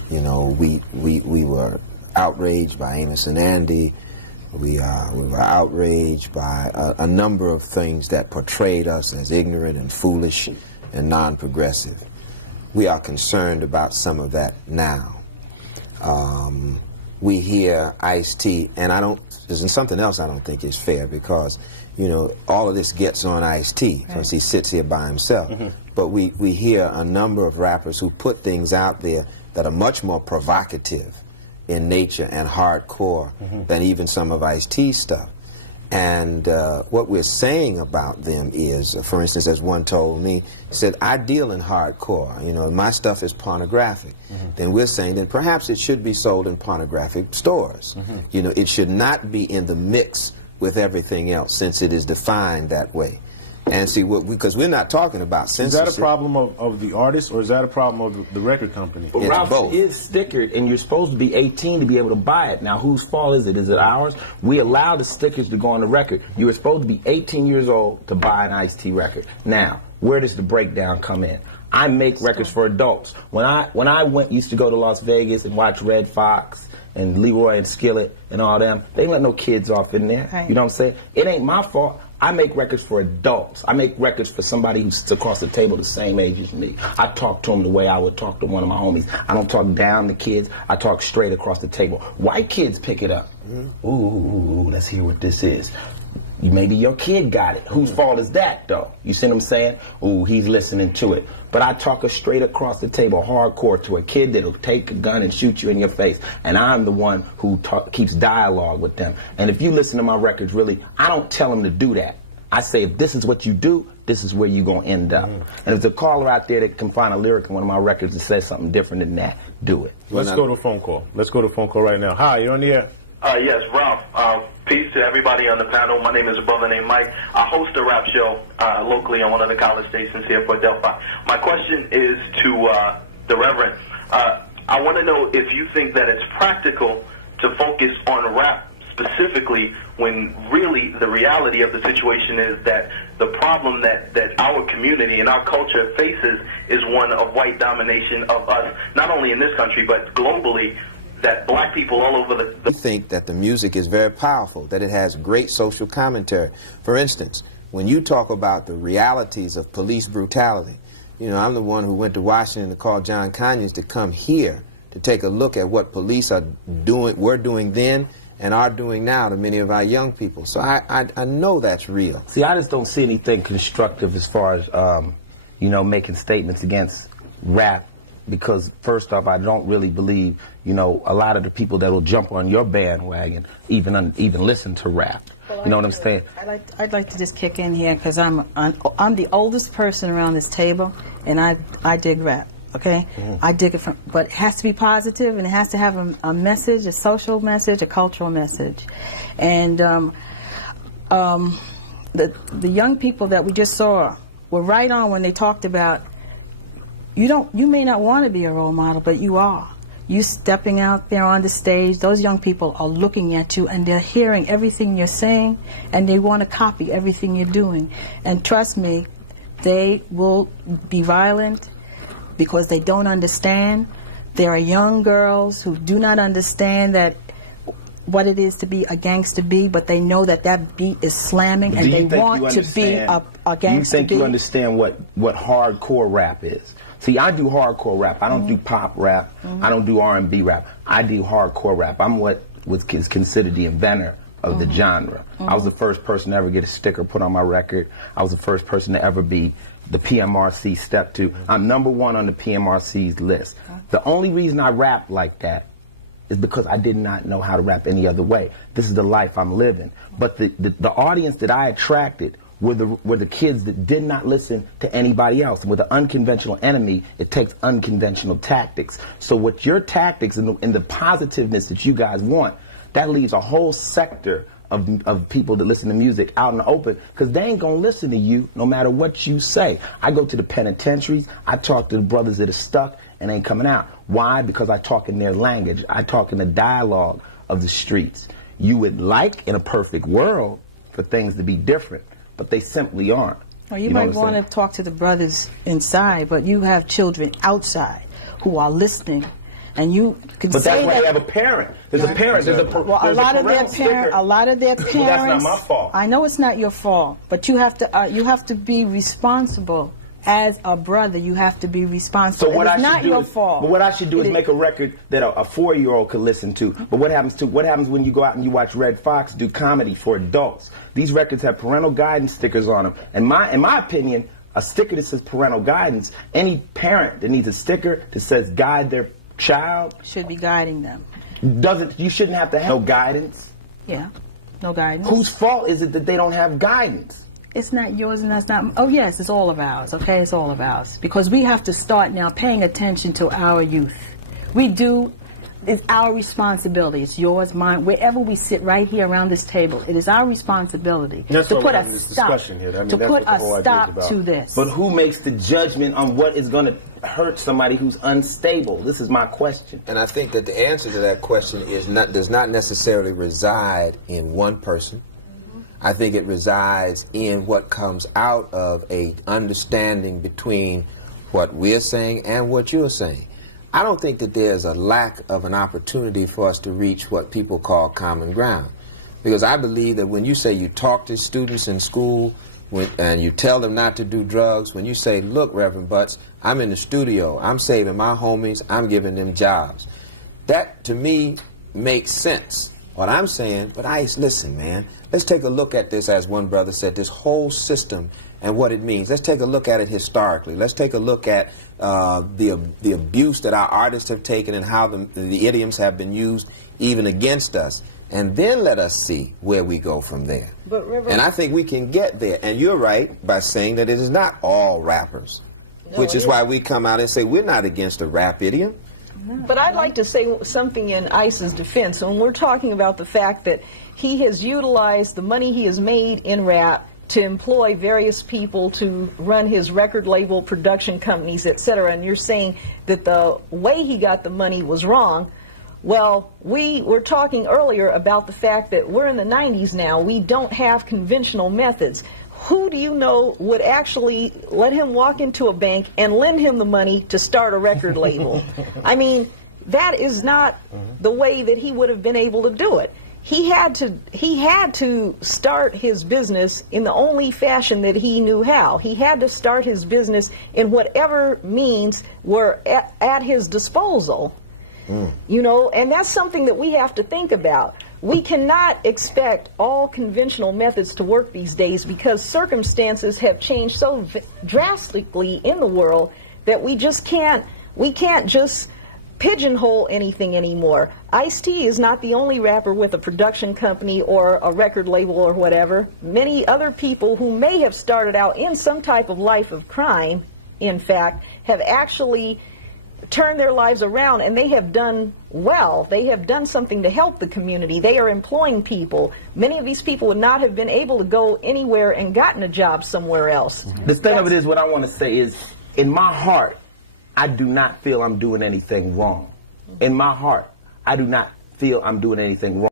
You know, we were outraged by Amos and Andy. We were outraged by a number of things that portrayed us as ignorant and foolish and non-progressive. We are concerned about some of that now. We hear Ice-T, and there's something else I don't think is fair, because, you know, all of this gets on Ice-T because he sits here by himself. But we hear a number of rappers who put things out there that are much more provocative in nature and hardcore than even some of Ice-T's stuff. And what we're saying about them is, for instance, as one told me, he said, I deal in hardcore, you know, my stuff is pornographic. Then we're saying that perhaps it should be sold in pornographic stores. You know, it should not be in the mix with everything else, since it is defined that way. And see, because we're not talking about censorship. Is that a problem of the artist, or is that a problem of the record company? Well, Ralph, both. It is stickered, and you're supposed to be 18 to be able to buy it. Now, whose fault is it? Is it ours? We allow the stickers to go on the record. You were supposed to be 18 years old to buy an Ice-T record. Now, where does the breakdown come in? I make records for adults. When I used to go to Las Vegas and watch Red Fox and Leroy and Skillet and all them, they ain't let no kids off in there. Right. You know what I'm saying? It ain't my fault. I make records for adults. I make records for somebody who sits across the table the same age as me. I talk to them the way I would talk to one of my homies. I don't talk down to kids. I talk straight across the table. White kids pick it up. Ooh, let's hear what this is. Maybe your kid got it. Whose fault is that, though? You see what I'm saying? Ooh, he's listening to it. But I talk straight across the table, hardcore, to a kid that'll take a gun and shoot you in your face. And I'm the one who keeps dialogue with them. And if you listen to my records, really, I don't tell them to do that. I say, if this is what you do, this is where you're going to end up. And if there's a caller out there that can find a lyric in one of my records that says something different than that, do it. Let's go to a phone call. Let's go to a phone call right now. Hi, you're on the air. Yes, Ralph. Peace to everybody on the panel. My name is a brother named Mike. I host a rap show locally on one of the college stations here for Delphi. My question is to the Reverend. I want to know if you think that it's practical to focus on rap specifically when really the reality of the situation is that the problem that our community and our culture faces is one of white domination of us, not only in this country but globally, that black people all over the... I think that the music is very powerful, that it has great social commentary. For instance, when you talk about the realities of police brutality, you know, I'm the one who went to Washington to call John Conyers to come here to take a look at what police were doing then and are doing now to many of our young people. So I know that's real. See, I just don't see anything constructive as far as, you know, making statements against rap, because first off, I don't really believe, you know, a lot of the people that will jump on your bandwagon even listen to rap. Well, you know what I'm saying? I'd like to just kick in here because I'm the oldest person around this table, and I dig rap. Okay, I dig it but it has to be positive, and it has to have a message, a social message, a cultural message, and the young people that we just saw were right on when they talked about. You may not want to be a role model, but you are. You stepping out there on the stage, those young people are looking at you and they're hearing everything you're saying and they want to copy everything you're doing. And trust me, they will be violent because they don't understand. There are young girls who do not understand what it is to be a gangster B, but they know that beat is slamming and they want to be a gangster B. You think you understand what hardcore rap is? See, I do hardcore rap. I don't do pop rap. I don't do R&B rap. I do hardcore rap. I'm what is considered the inventor of the genre. I was the first person to ever get a sticker put on my record. I was the first person to ever be the PMRC Step 2. I'm #1 on the PMRC's list. The only reason I rap like that is because I did not know how to rap any other way. This is the life I'm living. But the audience that I attracted were the kids that did not listen to anybody else. And with an unconventional enemy, it takes unconventional tactics. So with your tactics and the positiveness that you guys want, that leaves a whole sector of people that listen to music out in the open, because they ain't gonna listen to you no matter what you say. I go to the penitentiaries, I talk to the brothers that are stuck and ain't coming out. Why? Because I talk in their language. I talk in the dialogue of the streets. You would like, in a perfect world, for things to be different, but they simply aren't. Well, you might want to talk to the brothers inside, but you have children outside who are listening And you can But say that's why that. they have a parent. There's a parent. There's a Well, a lot of their parents. Well, that's not my fault. I know it's not your fault, but you have to be responsible. As a brother, you have to be responsible. So what it's I not should do your is, fault. But what I should do is make a record that a 4-year-old could listen to. But what happens when you go out and you watch Red Fox do comedy for adults? These records have parental guidance stickers on them. And in my opinion, a sticker that says parental guidance, any parent that needs a sticker that says guide their child should be guiding them. You shouldn't have to have no guidance. Yeah, no guidance. Whose fault is it that they don't have guidance? It's not yours and that's not. Oh yes, it's all of ours. Okay, it's all of ours because we have to start now paying attention to our youth. We do. It's our responsibility. It's yours, mine. Wherever we sit, right here around this table, it is our responsibility to put a stop. To put a stop to this. But who makes the judgment on what is going to hurt somebody who's unstable? This is my question. And I think that the answer to that question does not necessarily reside in one person. I think it resides in what comes out of a understanding between what we're saying and what you're saying. I don't think that there's a lack of an opportunity for us to reach what people call common ground. Because I believe that when you say you talk to students in school and you tell them not to do drugs, when you say, look, Reverend Butts, I'm in the studio, I'm saving my homies, I'm giving them jobs. That, to me, makes sense. What I'm saying, but listen, man, let's take a look at this, as one brother said, this whole system and what it means. Let's take a look at it historically. Let's take a look at the abuse that our artists have taken and how the idioms have been used even against us. And then let us see where we go from there. And I think we can get there. And you're right by saying that it is not all rappers, which is why we come out and say we're not against a rap idiom. But I'd like to say something in ICE's defense. When we're talking about the fact that he has utilized the money he has made in rap to employ various people to run his record label, production companies, etc., and you're saying that the way he got the money was wrong. Well, we were talking earlier about the fact that we're in the 90s now. We don't have conventional methods. Who do you know would actually let him walk into a bank and lend him the money to start a record label? I mean, that is not the way that he would have been able to do it. He had to start his business in the only fashion that he knew how. He had to start his business in whatever means were at his disposal. You know, and that's something that we have to think about. We cannot expect all conventional methods to work these days because circumstances have changed so drastically in the world that we can't just pigeonhole anything anymore. Ice-T is not the only rapper with a production company or a record label or whatever. Many other people who may have started out in some type of life of crime, in fact, have actually turn their lives around, and they have done well. They have done something to help the community. They are employing people. Many of these people would not have been able to go anywhere and gotten a job somewhere else. The thing of it is, what I want to say is, in my heart, I do not feel I'm doing anything wrong. In my heart, I do not feel I'm doing anything wrong.